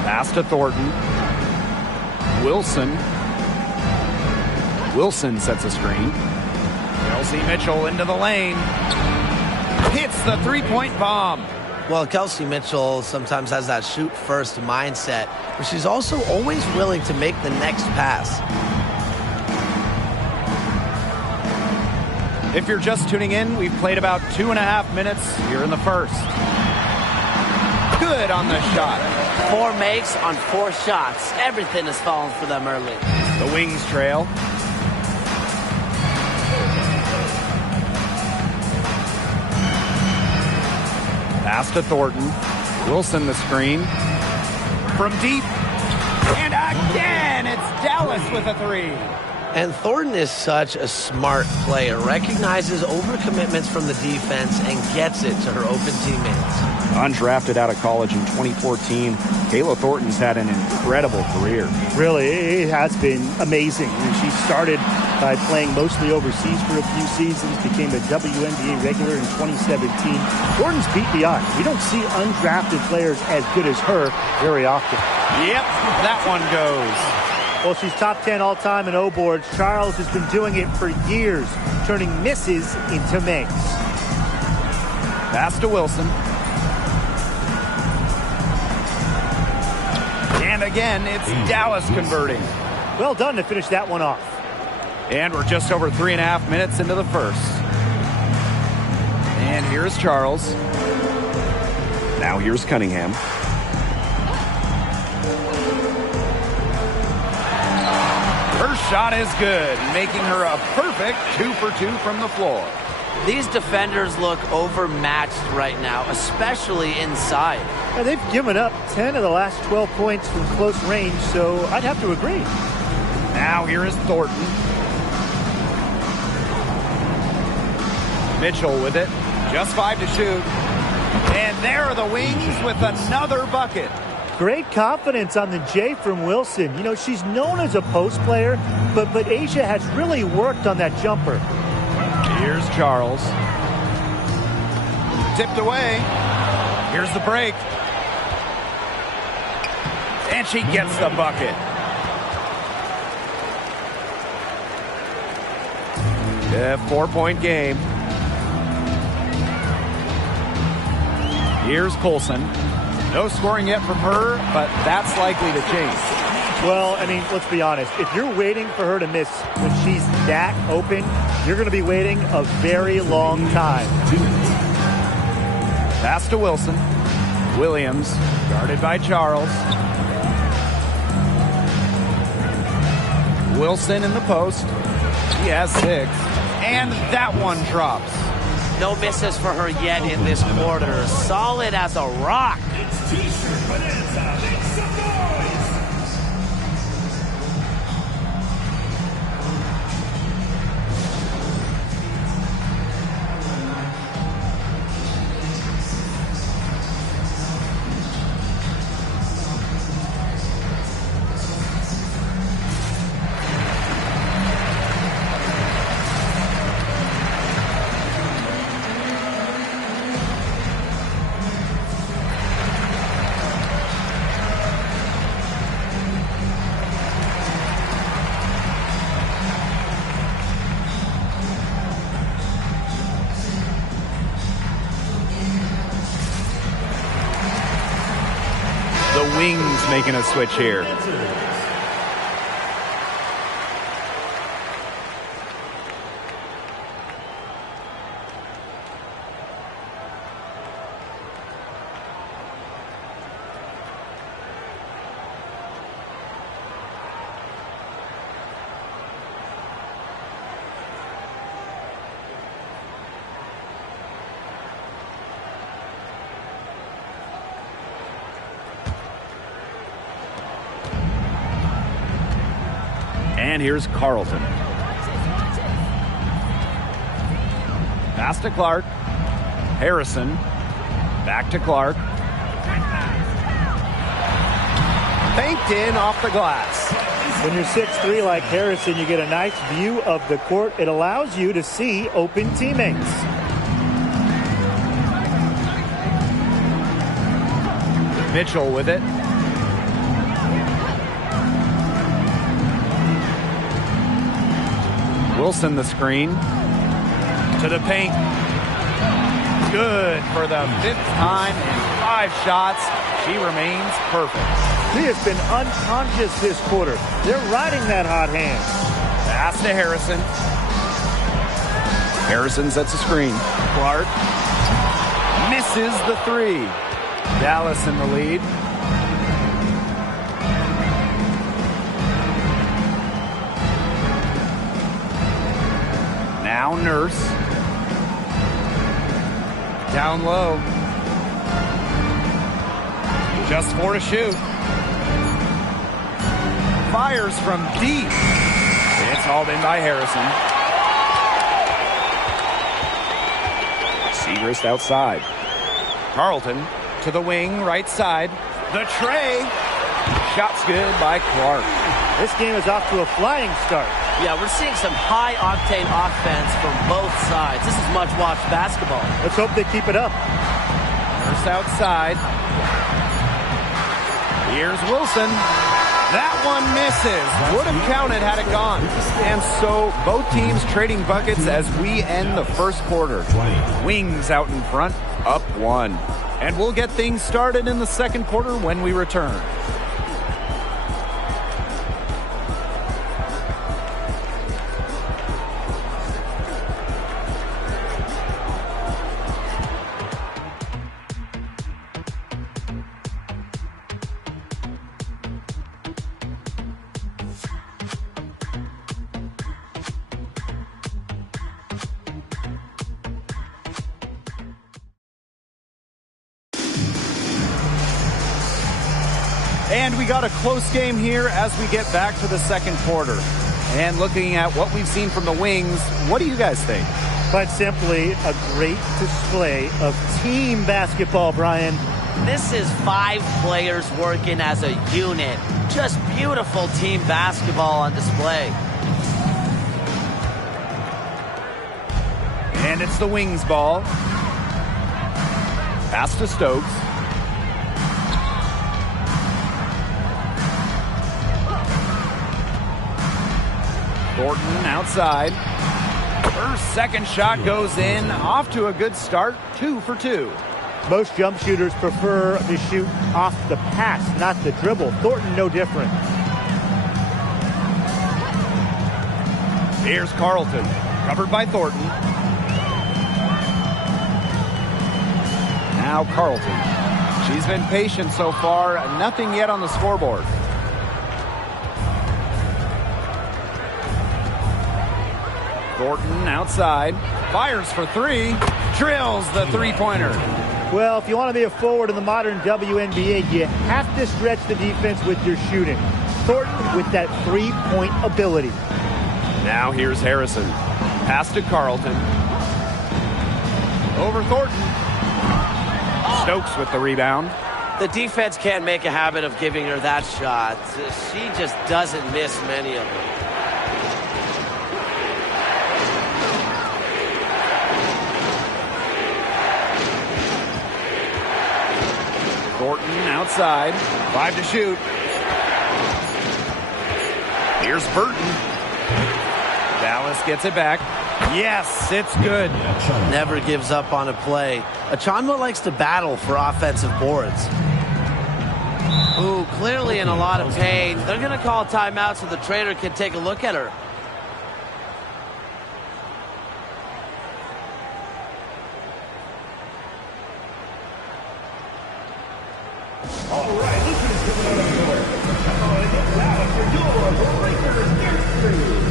Pass to Thornton. Wilson. Wilson sets a screen. Kelsey Mitchell into the lane. Hits the three-point bomb. Well, Kelsey Mitchell sometimes has that shoot-first mindset, but she's also always willing to make the next pass. If you're just tuning in, we've played about 2.5 minutes here in the first. Good on the shot. 4 makes on 4 shots. Everything has fallen for them early. The Wings trail. Pass to Thornton. Wilson the screen. From deep. And again, it's Dallas with a 3. And Thornton is such a smart player, recognizes overcommitments from the defense and gets it to her open teammates. Undrafted out of college in 2014, Kayla Thornton's had an incredible career. Really, it has been amazing. And she started by playing mostly overseas for a few seasons, became a WNBA regular in 2017. Thornton's beat the eye. We don't see undrafted players as good as her very often. Yep, that one goes. Well, she's top 10 all-time in O-boards. Charles has been doing it for years, turning misses into makes. Pass to Wilson. And again, it's Dallas converting. Well done to finish that one off. And we're just over 3.5 minutes into the first. And here's Charles. Now here's Cunningham. Her shot is good, making her a perfect 2 for 2 from the floor. These defenders look overmatched right now, especially inside. Now, they've given up 10 of the last 12 points from close range, so I'd have to agree. Now here is Thornton. Mitchell with it. Just 5 to shoot. And there are the Wings with another bucket. Great confidence on the J from Wilson. You know, she's known as a post player, but Asia has really worked on that jumper. Here's Charles. Tipped away. Here's the break. And she gets the bucket. A 4-point game. Here's Colson. No scoring yet from her, but that's likely to change. Well, I mean, let's be honest. If you're waiting for her to miss when she's that open, you're going to be waiting a very long time. Pass to Wilson. Williams, guarded by Charles. Wilson in the post. He has 6. And that one drops. No misses for her yet in this quarter. Solid as a rock. It's T-shirt bonanza. Make some noise. The Wings making a switch here. And here's Carlton. Pass to Clark. Harrison. Back to Clark. Banked in off the glass. When you're 6'3" like Harrison, you get a nice view of the court. It allows you to see open teammates. Mitchell with it. Wilson the screen. To the paint. Good for the 5th time in 5 shots. She remains perfect. He has been unconscious this quarter. They're riding that hot hand. Pass to Harrison. Harrison sets a screen. Clark misses the 3. Dallas in the lead. Now Nurse. Down low. Just 4 to shoot. Fires from deep. It's hauled in by Harrison. Segrist outside. Carlton to the wing, right side. The tray. Shot's good by Clark. This game is off to a flying start. Yeah, we're seeing some high-octane offense from both sides. This is much-watched basketball. Let's hope they keep it up. First outside. Here's Wilson. That one misses. Would have counted had it gone. And so both teams trading buckets as we end the first quarter. Wings out in front, up 1. And we'll get things started in the second quarter when we return. And we got a close game here as we get back to the second quarter. And looking at what we've seen from the Wings, what do you guys think? Quite simply, a great display of team basketball, Brian. This is 5 players working as a unit. Just beautiful team basketball on display. And it's the Wings ball. Pass to Stokes. Thornton outside. Her second shot goes in. Off to a good start. 2 for 2. Most jump shooters prefer to shoot off the pass, not the dribble. Thornton, no different. Here's Carlton. Covered by Thornton. Now Carlton. She's been patient so far. Nothing yet on the scoreboard. Thornton outside. Fires for three. Drills the three-pointer. Well, if you want to be a forward in the modern WNBA, you have to stretch the defense with your shooting. Thornton with that three-point ability. Now here's Harrison. Pass to Carlton. Over Thornton. Stokes with the rebound. The defense can't make a habit of giving her that shot. She just doesn't miss many of them. Thornton outside. 5 to shoot. Here's Burton. Dallas gets it back. Yes, it's good. Never gives up on a play. Achanwa likes to battle for offensive boards. Ooh, clearly in a lot of pain. They're going to call timeout so the trainer can take a look at her. All right, listeners, coming out of York. Now for your Lakers dance crew.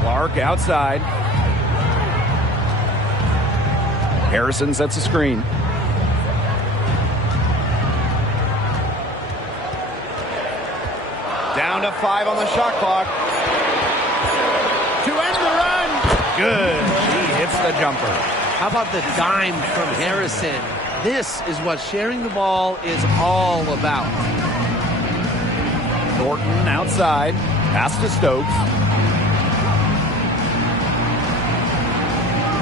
Clark outside. Harrison sets a screen. Down to 5 on the shot clock. To end the run. Good. She hits the jumper. How about the dime from Harrison? This is what sharing the ball is all about. Thornton outside. Pass to Stokes.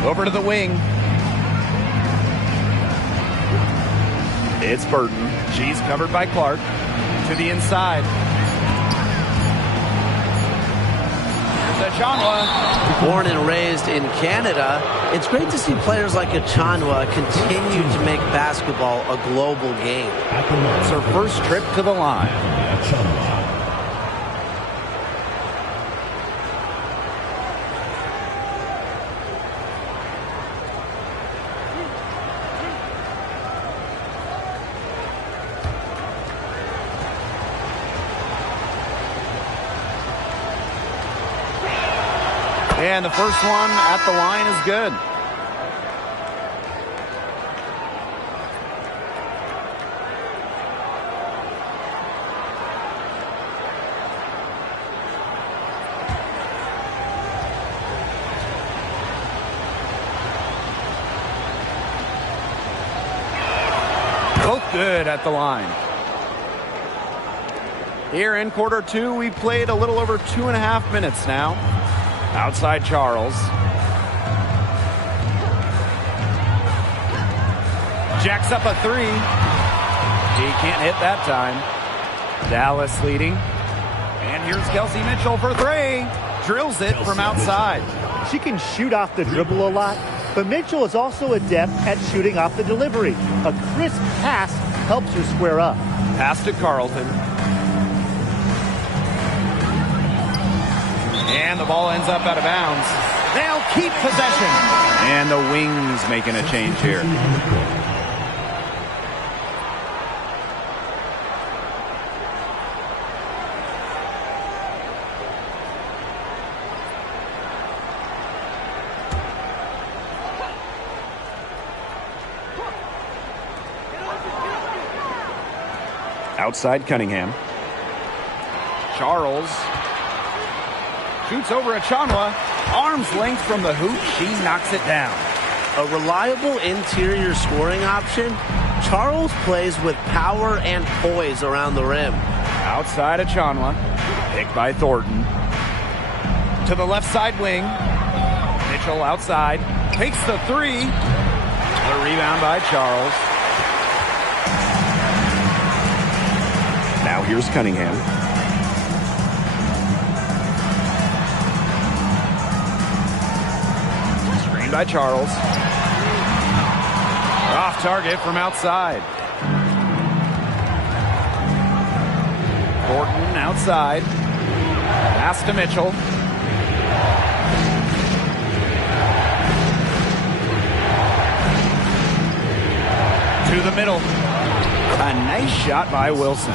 Over to the wing. It's Burton. She's covered by Clark. To the inside. Here's Achanwa. Born and raised in Canada, it's great to see players like Achanwa continue to make basketball a global game. It's her first trip to the line. And the first one at the line is good. Both good at the line. Here in quarter 2, we played a little over 2.5 minutes now. Outside Charles. Jacks up a 3. He can't hit that time. Dallas leading. And here's Kelsey Mitchell for 3. Drills it from outside. She can shoot off the dribble a lot, But Mitchell is also adept at shooting off the delivery. A crisp pass helps her square up. Pass to Carlton. And the ball ends up out of bounds. They'll keep possession. And the Wings making a change here. Outside Cunningham. Charles shoots over Achanwa. Arm's length from the hoop. She knocks it down. A reliable interior scoring option. Charles plays with power and poise around the rim. Outside Achanwa. Picked by Thornton. To the left side wing. Mitchell outside. Takes the three. The rebound by Charles. Now here's Cunningham. Screen by Charles. Off target from outside. Thornton outside. Pass to Mitchell. To the middle. A nice shot by Wilson.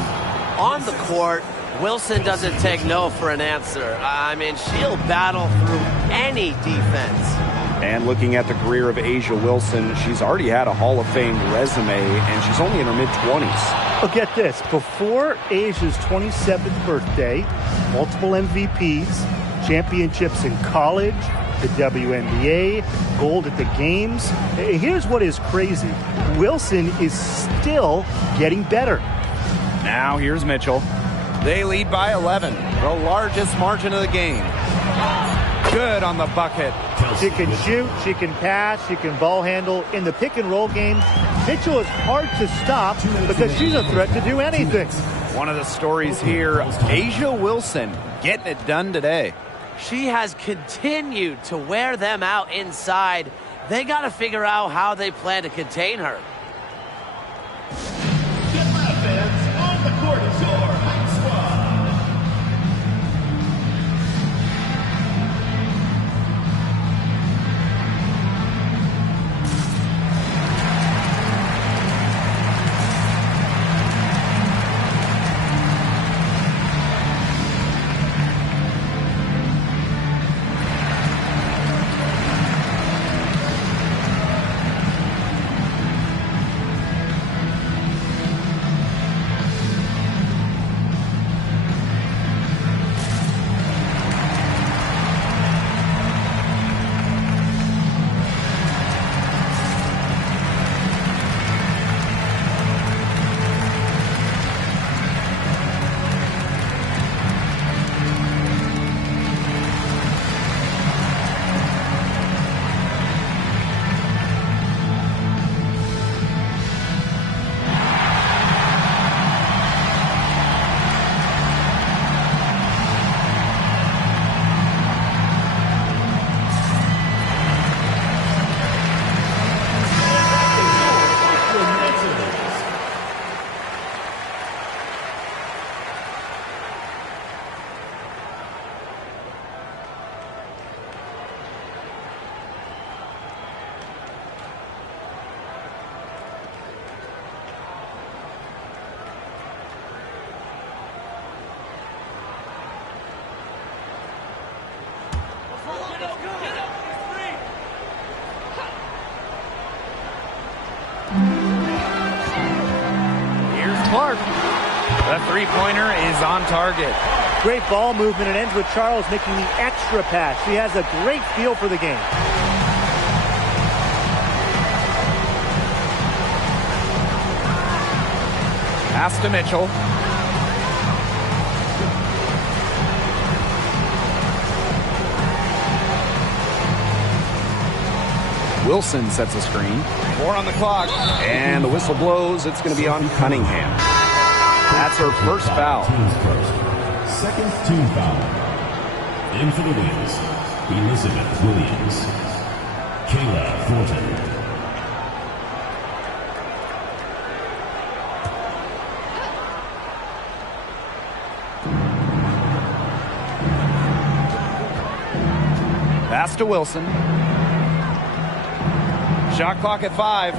On the court, Wilson doesn't take no for an answer. I mean, she'll battle through any defense. And looking at the career of Angel Wilson, she's already had a Hall of Fame resume, and she's only in her mid-20s. Well, get this. Before Asia's 27th birthday, multiple MVPs, championships in college, the WNBA, gold at the games. Here's what is crazy. Wilson is still getting better. Now here's Mitchell. They lead by 11, the largest margin of the game. Good on the bucket. She can shoot, she can pass, she can ball handle. In the pick and roll game, Mitchell is hard to stop because she's a threat to do anything. One of the stories here, Asia Wilson getting it done today. She has continued to wear them out inside. They got to figure out how they plan to contain her. On the court is your hot squad. Clark. The three-pointer is on target. Great ball movement. It ends with Charles making the extra pass. She has a great feel for the game. Pass to Mitchell. Wilson sets a screen. 4 on the clock. And the whistle blows. It's going to be on Cunningham. That's her first foul. Team's first. Second team foul. In for the Wings, Elizabeth Williams. Kayla Thornton. Pass to Wilson. Shot clock at 5.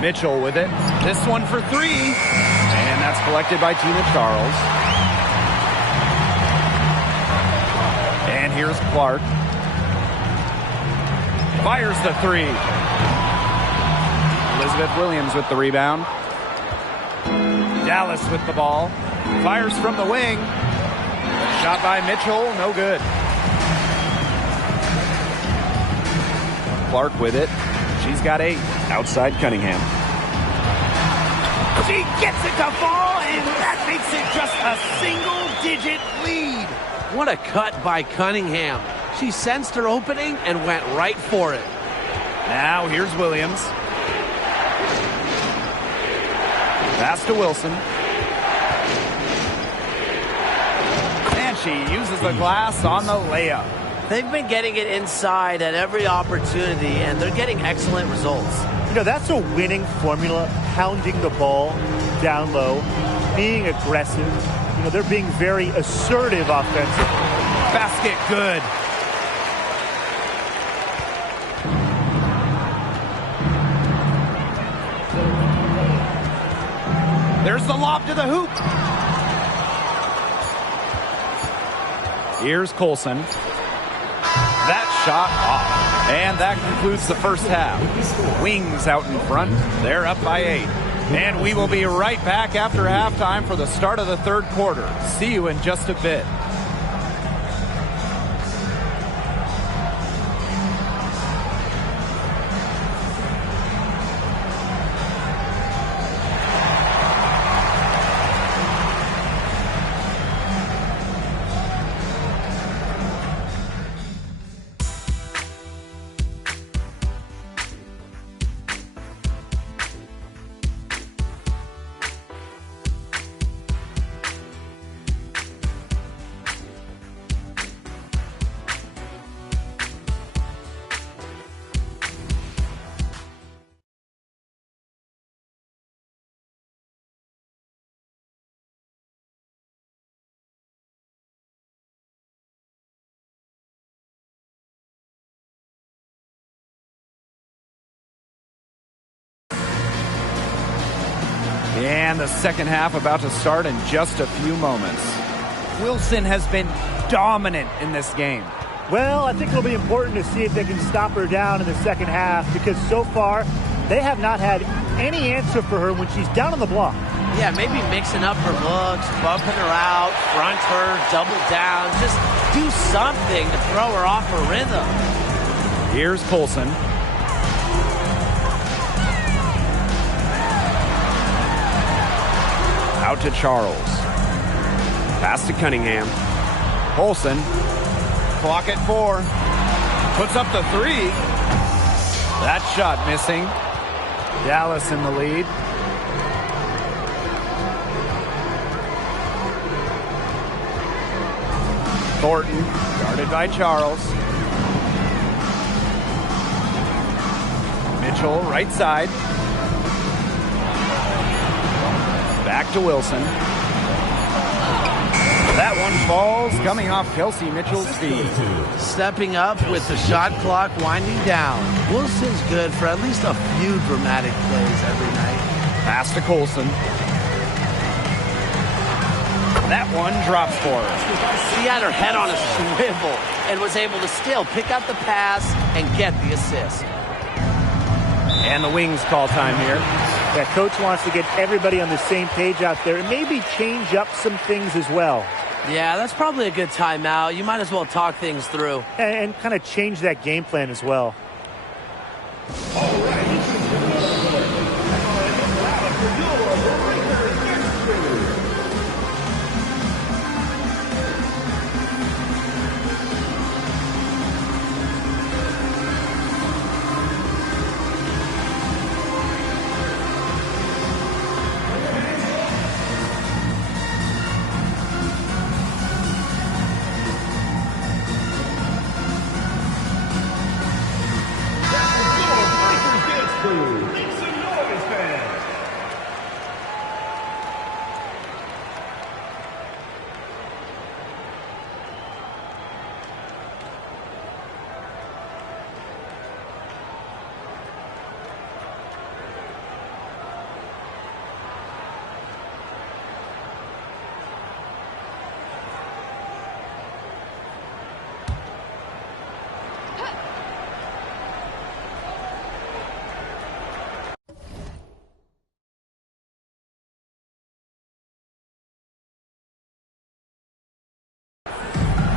Mitchell with it. This one for 3. And that's collected by Tina Charles. And here's Clark. Fires the 3. Elizabeth Williams with the rebound. Dallas with the ball. Fires from the wing. Shot by Mitchell, no good. Clark with it. She's got 8. Outside Cunningham. She gets it to fall, and that makes it just a single-digit lead. What a cut by Cunningham. She sensed her opening and went right for it. Now here's Williams. Pass to Wilson. And she uses the glass on the layup. They've been getting it inside at every opportunity, and they're getting excellent results. You know, that's a winning formula, pounding the ball down low, being aggressive. You know, they're being very assertive offensively. Basket good. There's the lob to the hoop. Here's Colson. That shot off. And that concludes the first half. Wings out in front. They're up by 8. And we will be right back after halftime for the start of the third quarter. See you in just a bit. And the second half about to start in just a few moments. Wilson has been dominant in this game. Well, I think it'll be important to see if they can stop her down in the second half, because so far they have not had any answer for her when she's down on the block. Yeah, maybe mixing up her looks, bumping her out, front her, double down. Just do something to throw her off her rhythm. Here's Colson. Out to Charles. Pass to Cunningham. Colson. Clock at 4. Puts up the 3. That shot missing. Dallas in the lead. Thornton, guarded by Charles. Mitchell, right side. Back to Wilson. That one falls, coming off Kelsey Mitchell's feet. Stepping up with the shot clock winding down. Wilson's good for at least a few dramatic plays every night. Pass to Colson. That one drops for her. She had her head on a swivel and was able to still pick up the pass and get the assist. And the Wings call time here. That coach wants to get everybody on the same page out there and maybe change up some things as well. Yeah, that's probably a good timeout. You might as well talk things through. And kind of change that game plan as well. All right.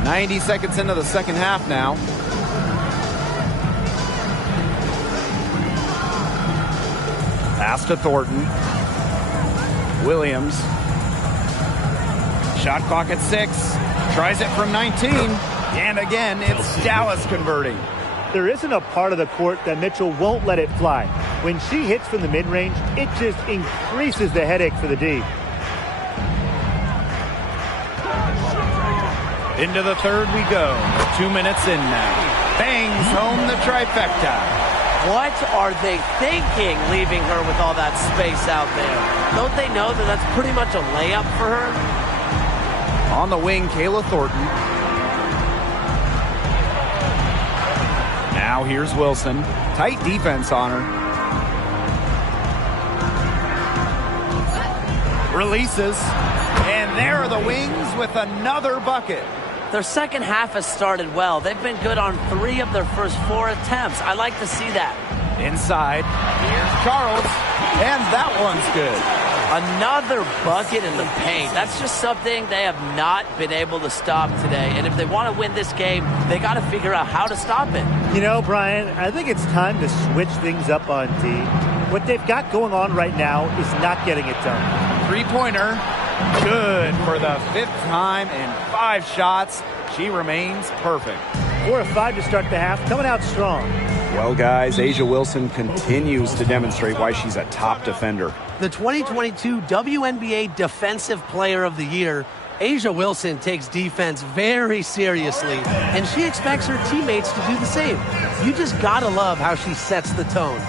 90 seconds into the second half now. Pass to Thornton. Williams. Shot clock at 6. Tries it from 19. And again, it's Dallas converting. There isn't a part of the court that Mitchell won't let it fly. When she hits from the mid-range, it just increases the headache for the D. Into the third we go. 2 minutes in now. Bangs home the trifecta. What are they thinking, leaving her with all that space out there? Don't they know that that's pretty much a layup for her? On the wing, Kayla Thornton. Now here's Wilson. Tight defense on her. Releases. And there are the Wings with another bucket. Their second half has started well. They've been good on 3 of their first 4 attempts. I like to see that. Inside. Here's Charles. And that one's good. Another bucket in the paint. That's just something they have not been able to stop today. And if they want to win this game, they got to figure out how to stop it. You know, Brian, I think it's time to switch things up on D. What they've got going on right now is not getting it done. Three-pointer. Good for the 5th time in 5 shots. She remains perfect. 4 of 5 to start the half, coming out strong. Well, guys, A'ja Wilson continues to demonstrate why she's a top defender. The 2022 WNBA Defensive Player of the Year, A'ja Wilson takes defense very seriously, and she expects her teammates to do the same. You just gotta love how she sets the tone.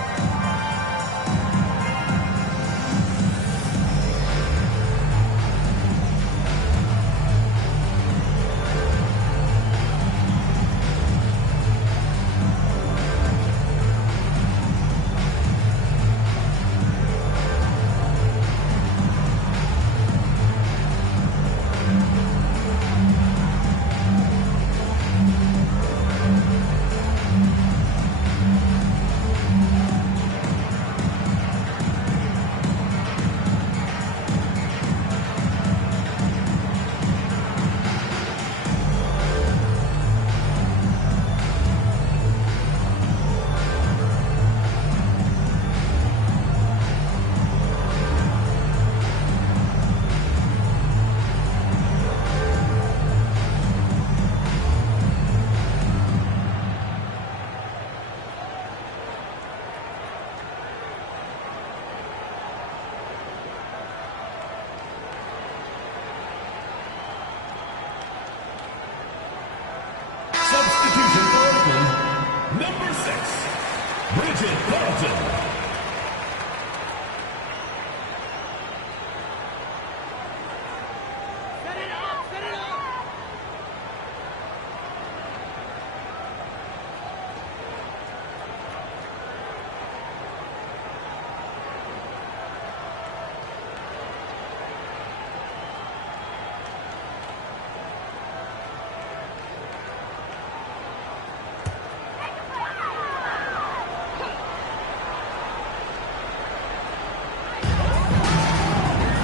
Substitution for Oakland, number 6, Bridget Carlton.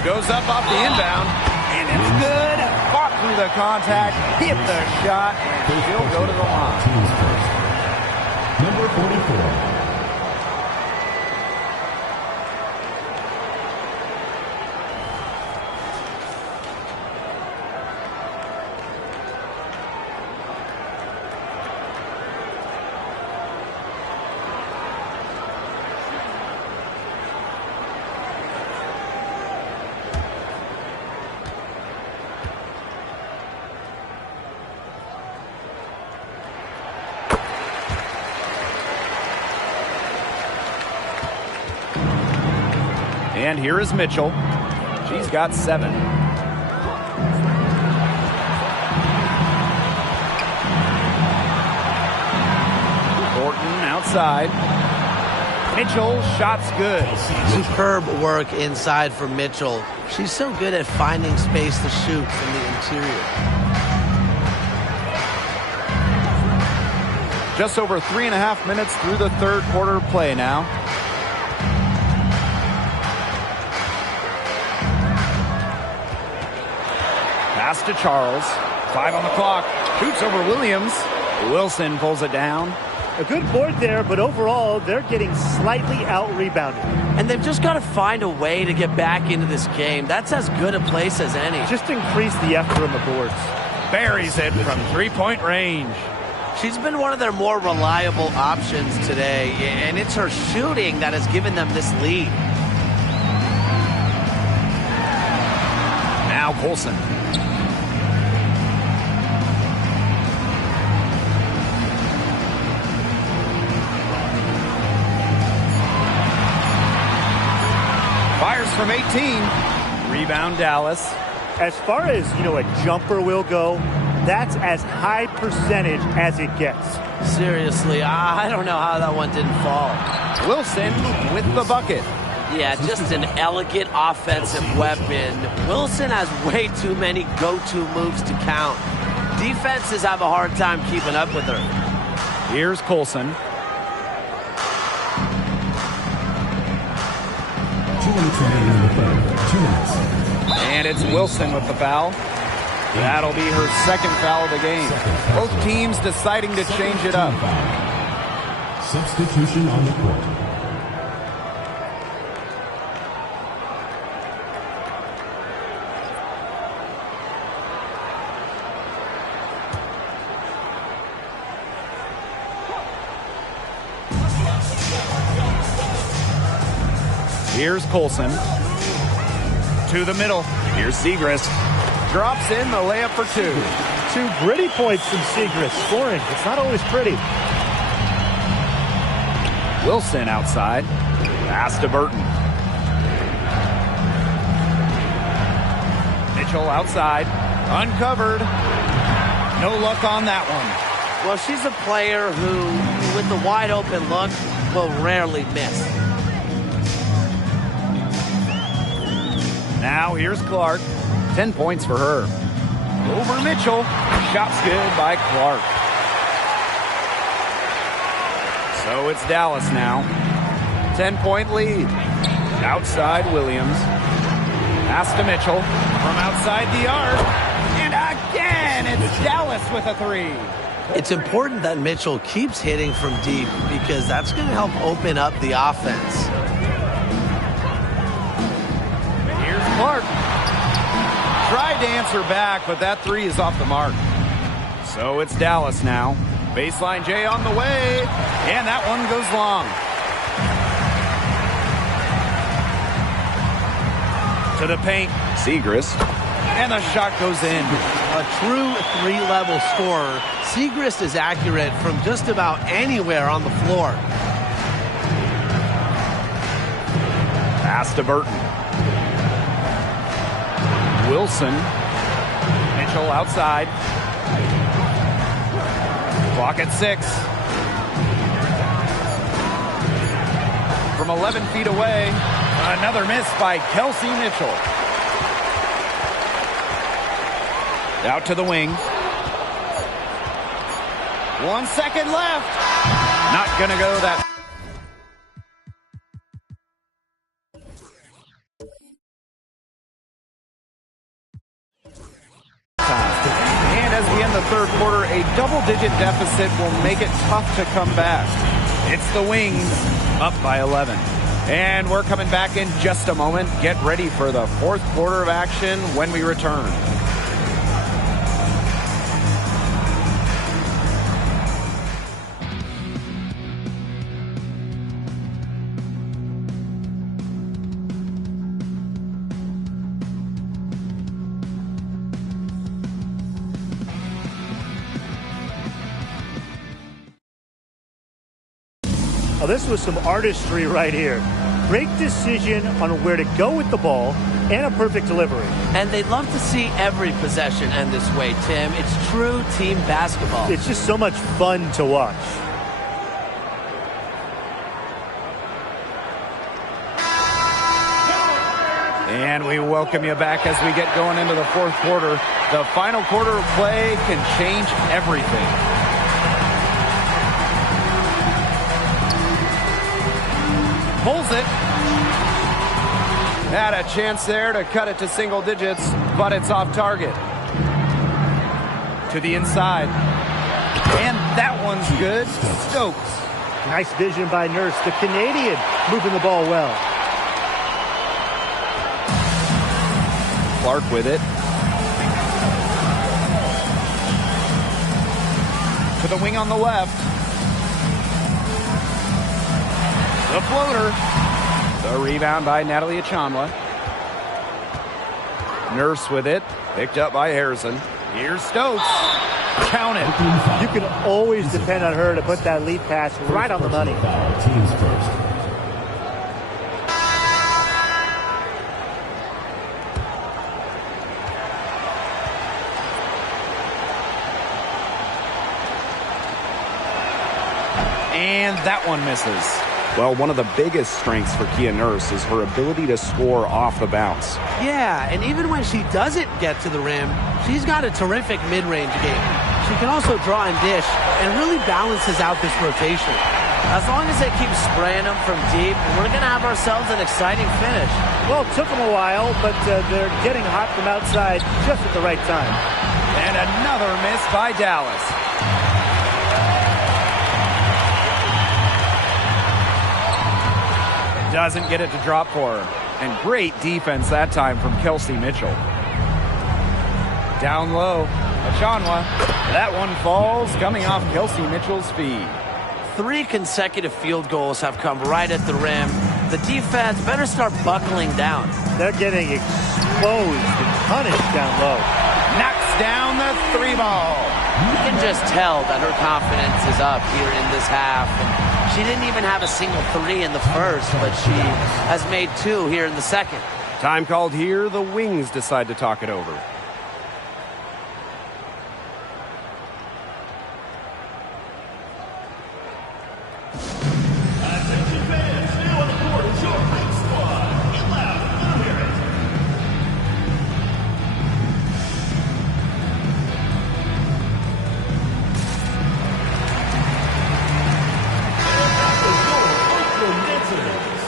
Goes up off the inbound, and it's good. Fought through the contact, hit the shot, and she'll go to the line. Number 44. And here is Mitchell. She's got 7. Thornton outside. Mitchell, shot's good. Superb work inside for Mitchell. She's so good at finding space to shoot from the interior. Just over 3.5 minutes through the third quarter play now. Pass to Charles. 5 on the clock. Shoots over Williams. Wilson pulls it down. A good board there, but overall, they're getting slightly out-rebounded. And they've just got to find a way to get back into this game. That's as good a place as any. Just increase the effort on the boards. Buries it from three-point range. She's been one of their more reliable options today, and it's her shooting that has given them this lead. Now Colson. Fires from 18. Rebound Dallas. As far as, a jumper will go, that's as high percentage as it gets. Seriously, I don't know how that one didn't fall. Wilson with the bucket. Yeah, just an elegant offensive weapon. Wilson has way too many go-to moves to count. Defenses have a hard time keeping up with her. Here's Colson. 2 minutes remaining in the third. 2 minutes. And it's Wilson with the foul. That'll be her second foul of the game. Both teams deciding to change it up. Substitution on the court. Here's Colson. To the middle. Here's Segrist. Drops in the layup for 2. 2 gritty points from Segrist. Scoring, it's not always pretty. Wilson outside. Pass to Burton. Mitchell outside. Uncovered. No luck on that one. Well, she's a player who, with the wide open look, will rarely miss. Now here's Clark. 10 points for her. Over Mitchell. Shot's good by Clark. So it's Dallas now. 10-point lead. Outside Williams. Pass to Mitchell. From outside the arc. And again, it's Dallas with a 3. It's important that Mitchell keeps hitting from deep because that's going to help open up the offense. Here's Clark. Tried to answer back, but that 3 is off the mark. So it's Dallas now. Baseline J on the way. And that one goes long. To the paint. Segrist. And the shot goes in. A true 3-level scorer, Segrist is accurate from just about anywhere on the floor. Pass to Burton. Wilson. Mitchell outside. Clock at 6. From 11 feet away, another miss by Kelsey Mitchell. Out to the wing. 1 second left. Not gonna go that. And as we end the third quarter, a double-digit deficit will make it tough to come back. It's the Wings up by 11. And we're coming back in just a moment. Get ready for the fourth quarter of action when we return. Now, this was some artistry right here. Great decision on where to go with the ball and a perfect delivery. And they'd love to see every possession end this way, Tim. It's true team basketball. It's just so much fun to watch. And we welcome you back as we get going into the fourth quarter. The final quarter of play can change everything. Pulls it. Had a chance there to cut it to single digits, but it's off target. To the inside. And that one's good. Stokes. Nice vision by Nurse, the Canadian, moving the ball well. Clark with it. To the wing on the left. The floater. The rebound by Natalie Achanwa. Nurse with it. Picked up by Harrison. Here's Stokes. Count it. You can always depend on her to put that lead pass right on the money. Teams first. And that one misses. Well, one of the biggest strengths for Kia Nurse is her ability to score off the bounce. Yeah, and even when she doesn't get to the rim, she's got a terrific mid-range game. She can also draw and dish and really balances out this rotation. As long as they keep spraying them from deep, we're going to have ourselves an exciting finish. Well, it took them a while, but they're getting hot from outside just at the right time. And another miss by Dallas. Doesn't get it to drop for her. And great defense that time from Kelsey Mitchell. Down low. Achanwa. That one falls, coming off Kelsey Mitchell's feet. 3 consecutive field goals have come right at the rim. The defense better start buckling down. They're getting exposed and punished down low. Knocks down the 3-ball. You can just tell that her confidence is up here in this half. And she didn't even have a single 3 in the first, but she has made 2 here in the second. Time called here. The Wings decide to talk it over. Attention fans, now on the court is your Wing squad. Get loud, hear it. And that was your Oakland dancers.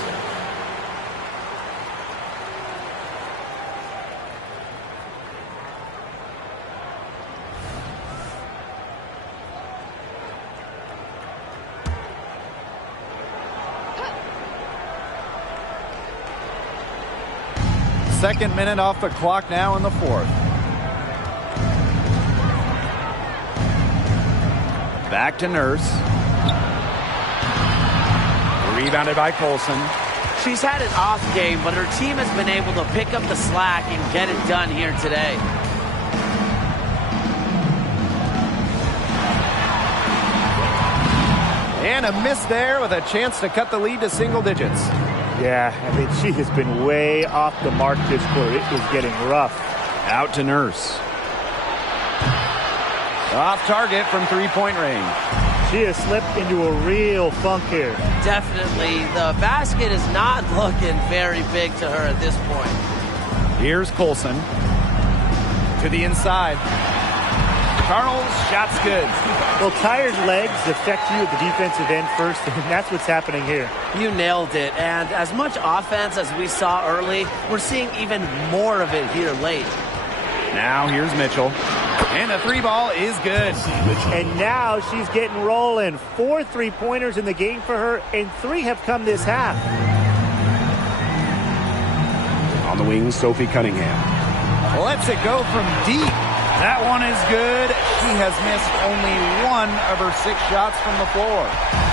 Second minute off the clock now in the fourth. Back to Nurse. Rebounded by Colson. She's had an off game, but her team has been able to pick up the slack and get it done here today. And a miss there with a chance to cut the lead to single digits. Yeah, I mean, she has been way off the mark this quarter. It was getting rough. Out to Nurse. Off target from three-point range. She has slipped into a real funk here. Definitely. The basket is not looking very big to her at this point. Here's Colson. To the inside. Charles, shot's good. Well, tired legs affect you at the defensive end first, and that's what's happening here. You nailed it. And as much offense as we saw early, we're seeing even more of it here late. Now here's Mitchell. And the 3-ball is good. And now she's getting rolling. 4 3-pointers in the game for her, and 3 have come this half. On the wing, Sophie Cunningham. Lets it go from deep. That one is good. She has missed only 1 of her 6 shots from the floor.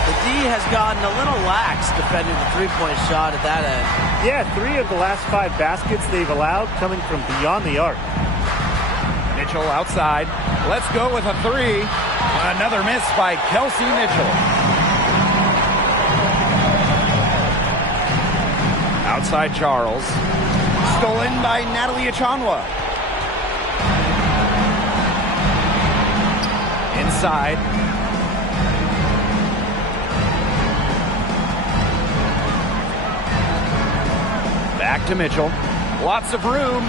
The D has gotten a little lax defending the three-point shot at that end. Yeah, 3 of the last 5 baskets they've allowed coming from beyond the arc. Mitchell outside. Let's go with a 3. Another miss by Kelsey Mitchell. Outside Charles. Stolen by Natalie Achanwa. Inside. Back to Mitchell. Lots of room.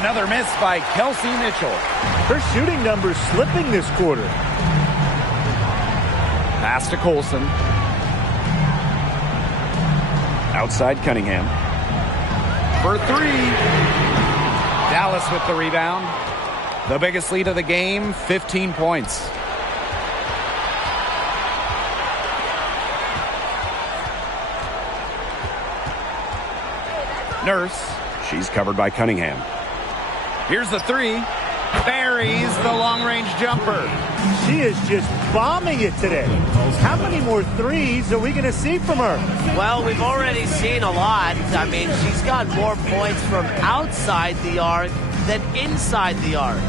Another miss by Kelsey Mitchell. Her shooting numbers slipping this quarter. Pass to Colson. Outside Cunningham. For 3. Dallas with the rebound. The biggest lead of the game, 15 points. Nurse. She's covered by Cunningham. Here's the three. Buries the long-range jumper. She is just bombing it today. How many more threes are we going to see from her? Well, we've already seen a lot. I mean, she's got more points from outside the arc than inside the arc.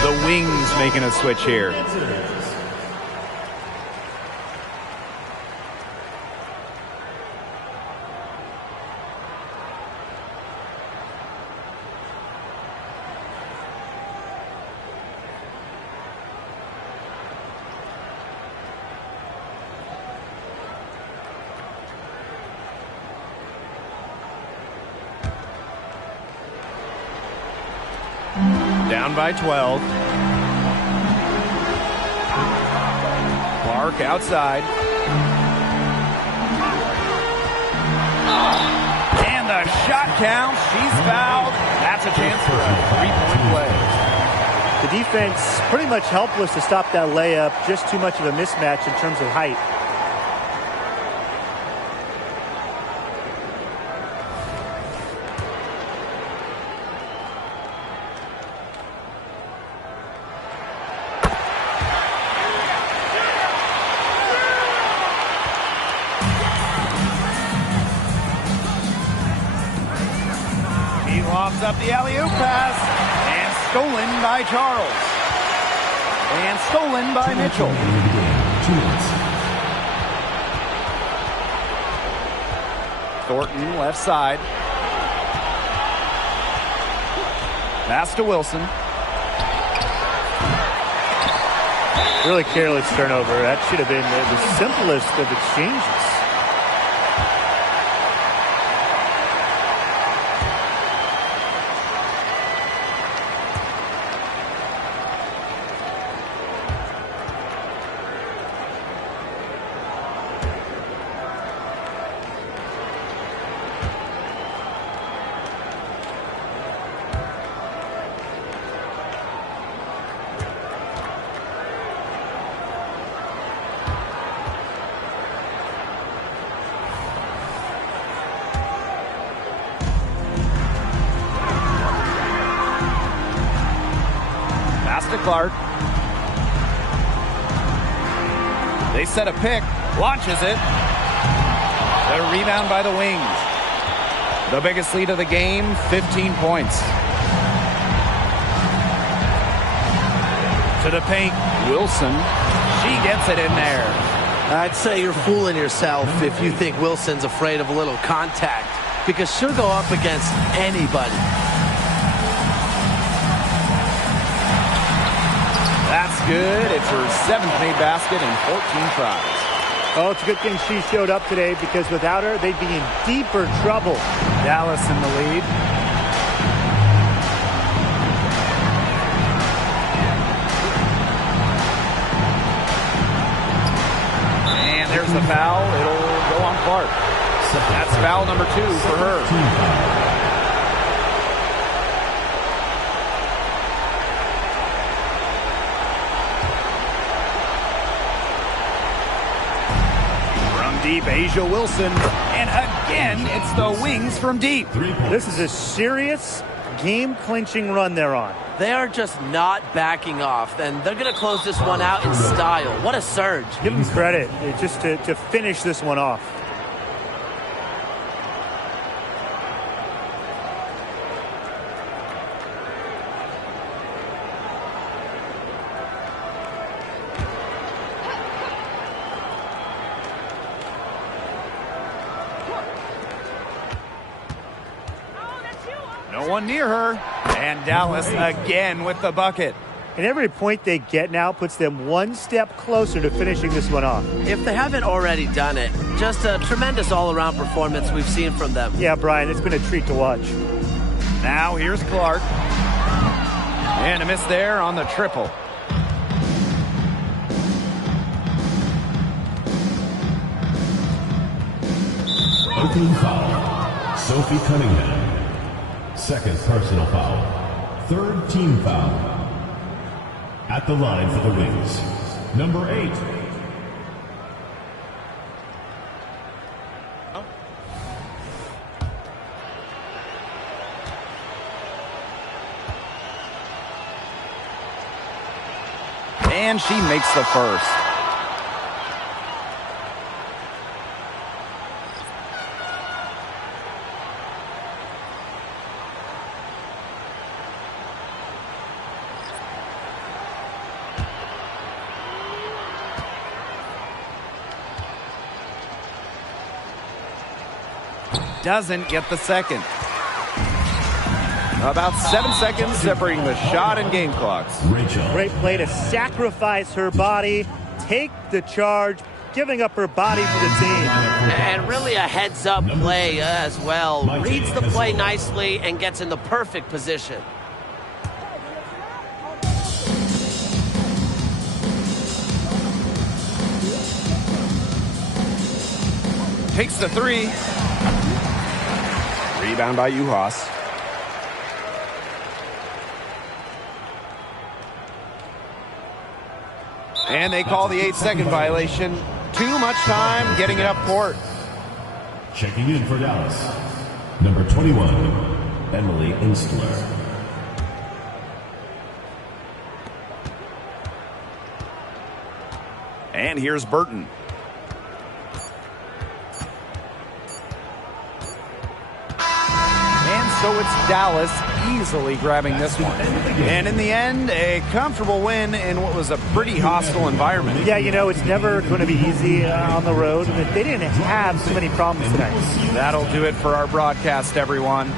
The Wings making a switch here. Down by 12. Clark outside. And the shot counts. She's fouled. That's a chance for a three-point play. The defense pretty much helpless to stop that layup. Just too much of a mismatch in terms of height. Lobs up the alley-oop pass, and stolen by Charles. And stolen by Mitchell. 2 minutes. Thornton left side. Pass to Wilson. Really careless turnover. That should have been the simplest of exchanges. To Clark. They set a pick, launches it. The rebound by the Wings. The biggest lead of the game, 15 points. To the paint, Wilson. She gets it in there. I'd say you're fooling yourself if you think Wilson's afraid of a little contact, because she'll go up against anybody. That's good. It's her 7th made basket and 14 tries. Oh, it's a good thing she showed up today, because without her, they'd be in deeper trouble. Dallas in the lead. And there's the foul. It'll go on Clark. That's foul number 2 for her. Deep, Angel Wilson, and again it's the Wings from deep. This is a serious game-clinching run they're on. They are just not backing off, and they're going to close this one out in style. What a surge. Give them credit just to finish this one off. No one near her. And Dallas again with the bucket. And every point they get now puts them one step closer to finishing this one off. If they haven't already done it, just a tremendous all-around performance we've seen from them. Yeah, Brian, it's been a treat to watch. Now here's Clark. And a miss there on the triple. Opening foul, Sophie Cunningham. Second personal foul. Third team foul. At the line for the Wings, number 8. And she makes the first. Doesn't get the second. About 7 seconds separating the shot and game clocks. Rachel. Great play to sacrifice her body, take the charge, giving up her body for the team. And really a heads-up play as well. Reads the play nicely and gets in the perfect position. Takes the three. Rebound by Uhas. And they call the 8-second violation. Too much time getting it up court. Checking in for Dallas, number 21, Emily Instler. And here's Burton. And so it's Dallas easily grabbing this one. And in the end, a comfortable win in what was a pretty hostile environment. Yeah, you know, it's never going to be easy on the road. They didn't have so many problems tonight. That'll do it for our broadcast, everyone.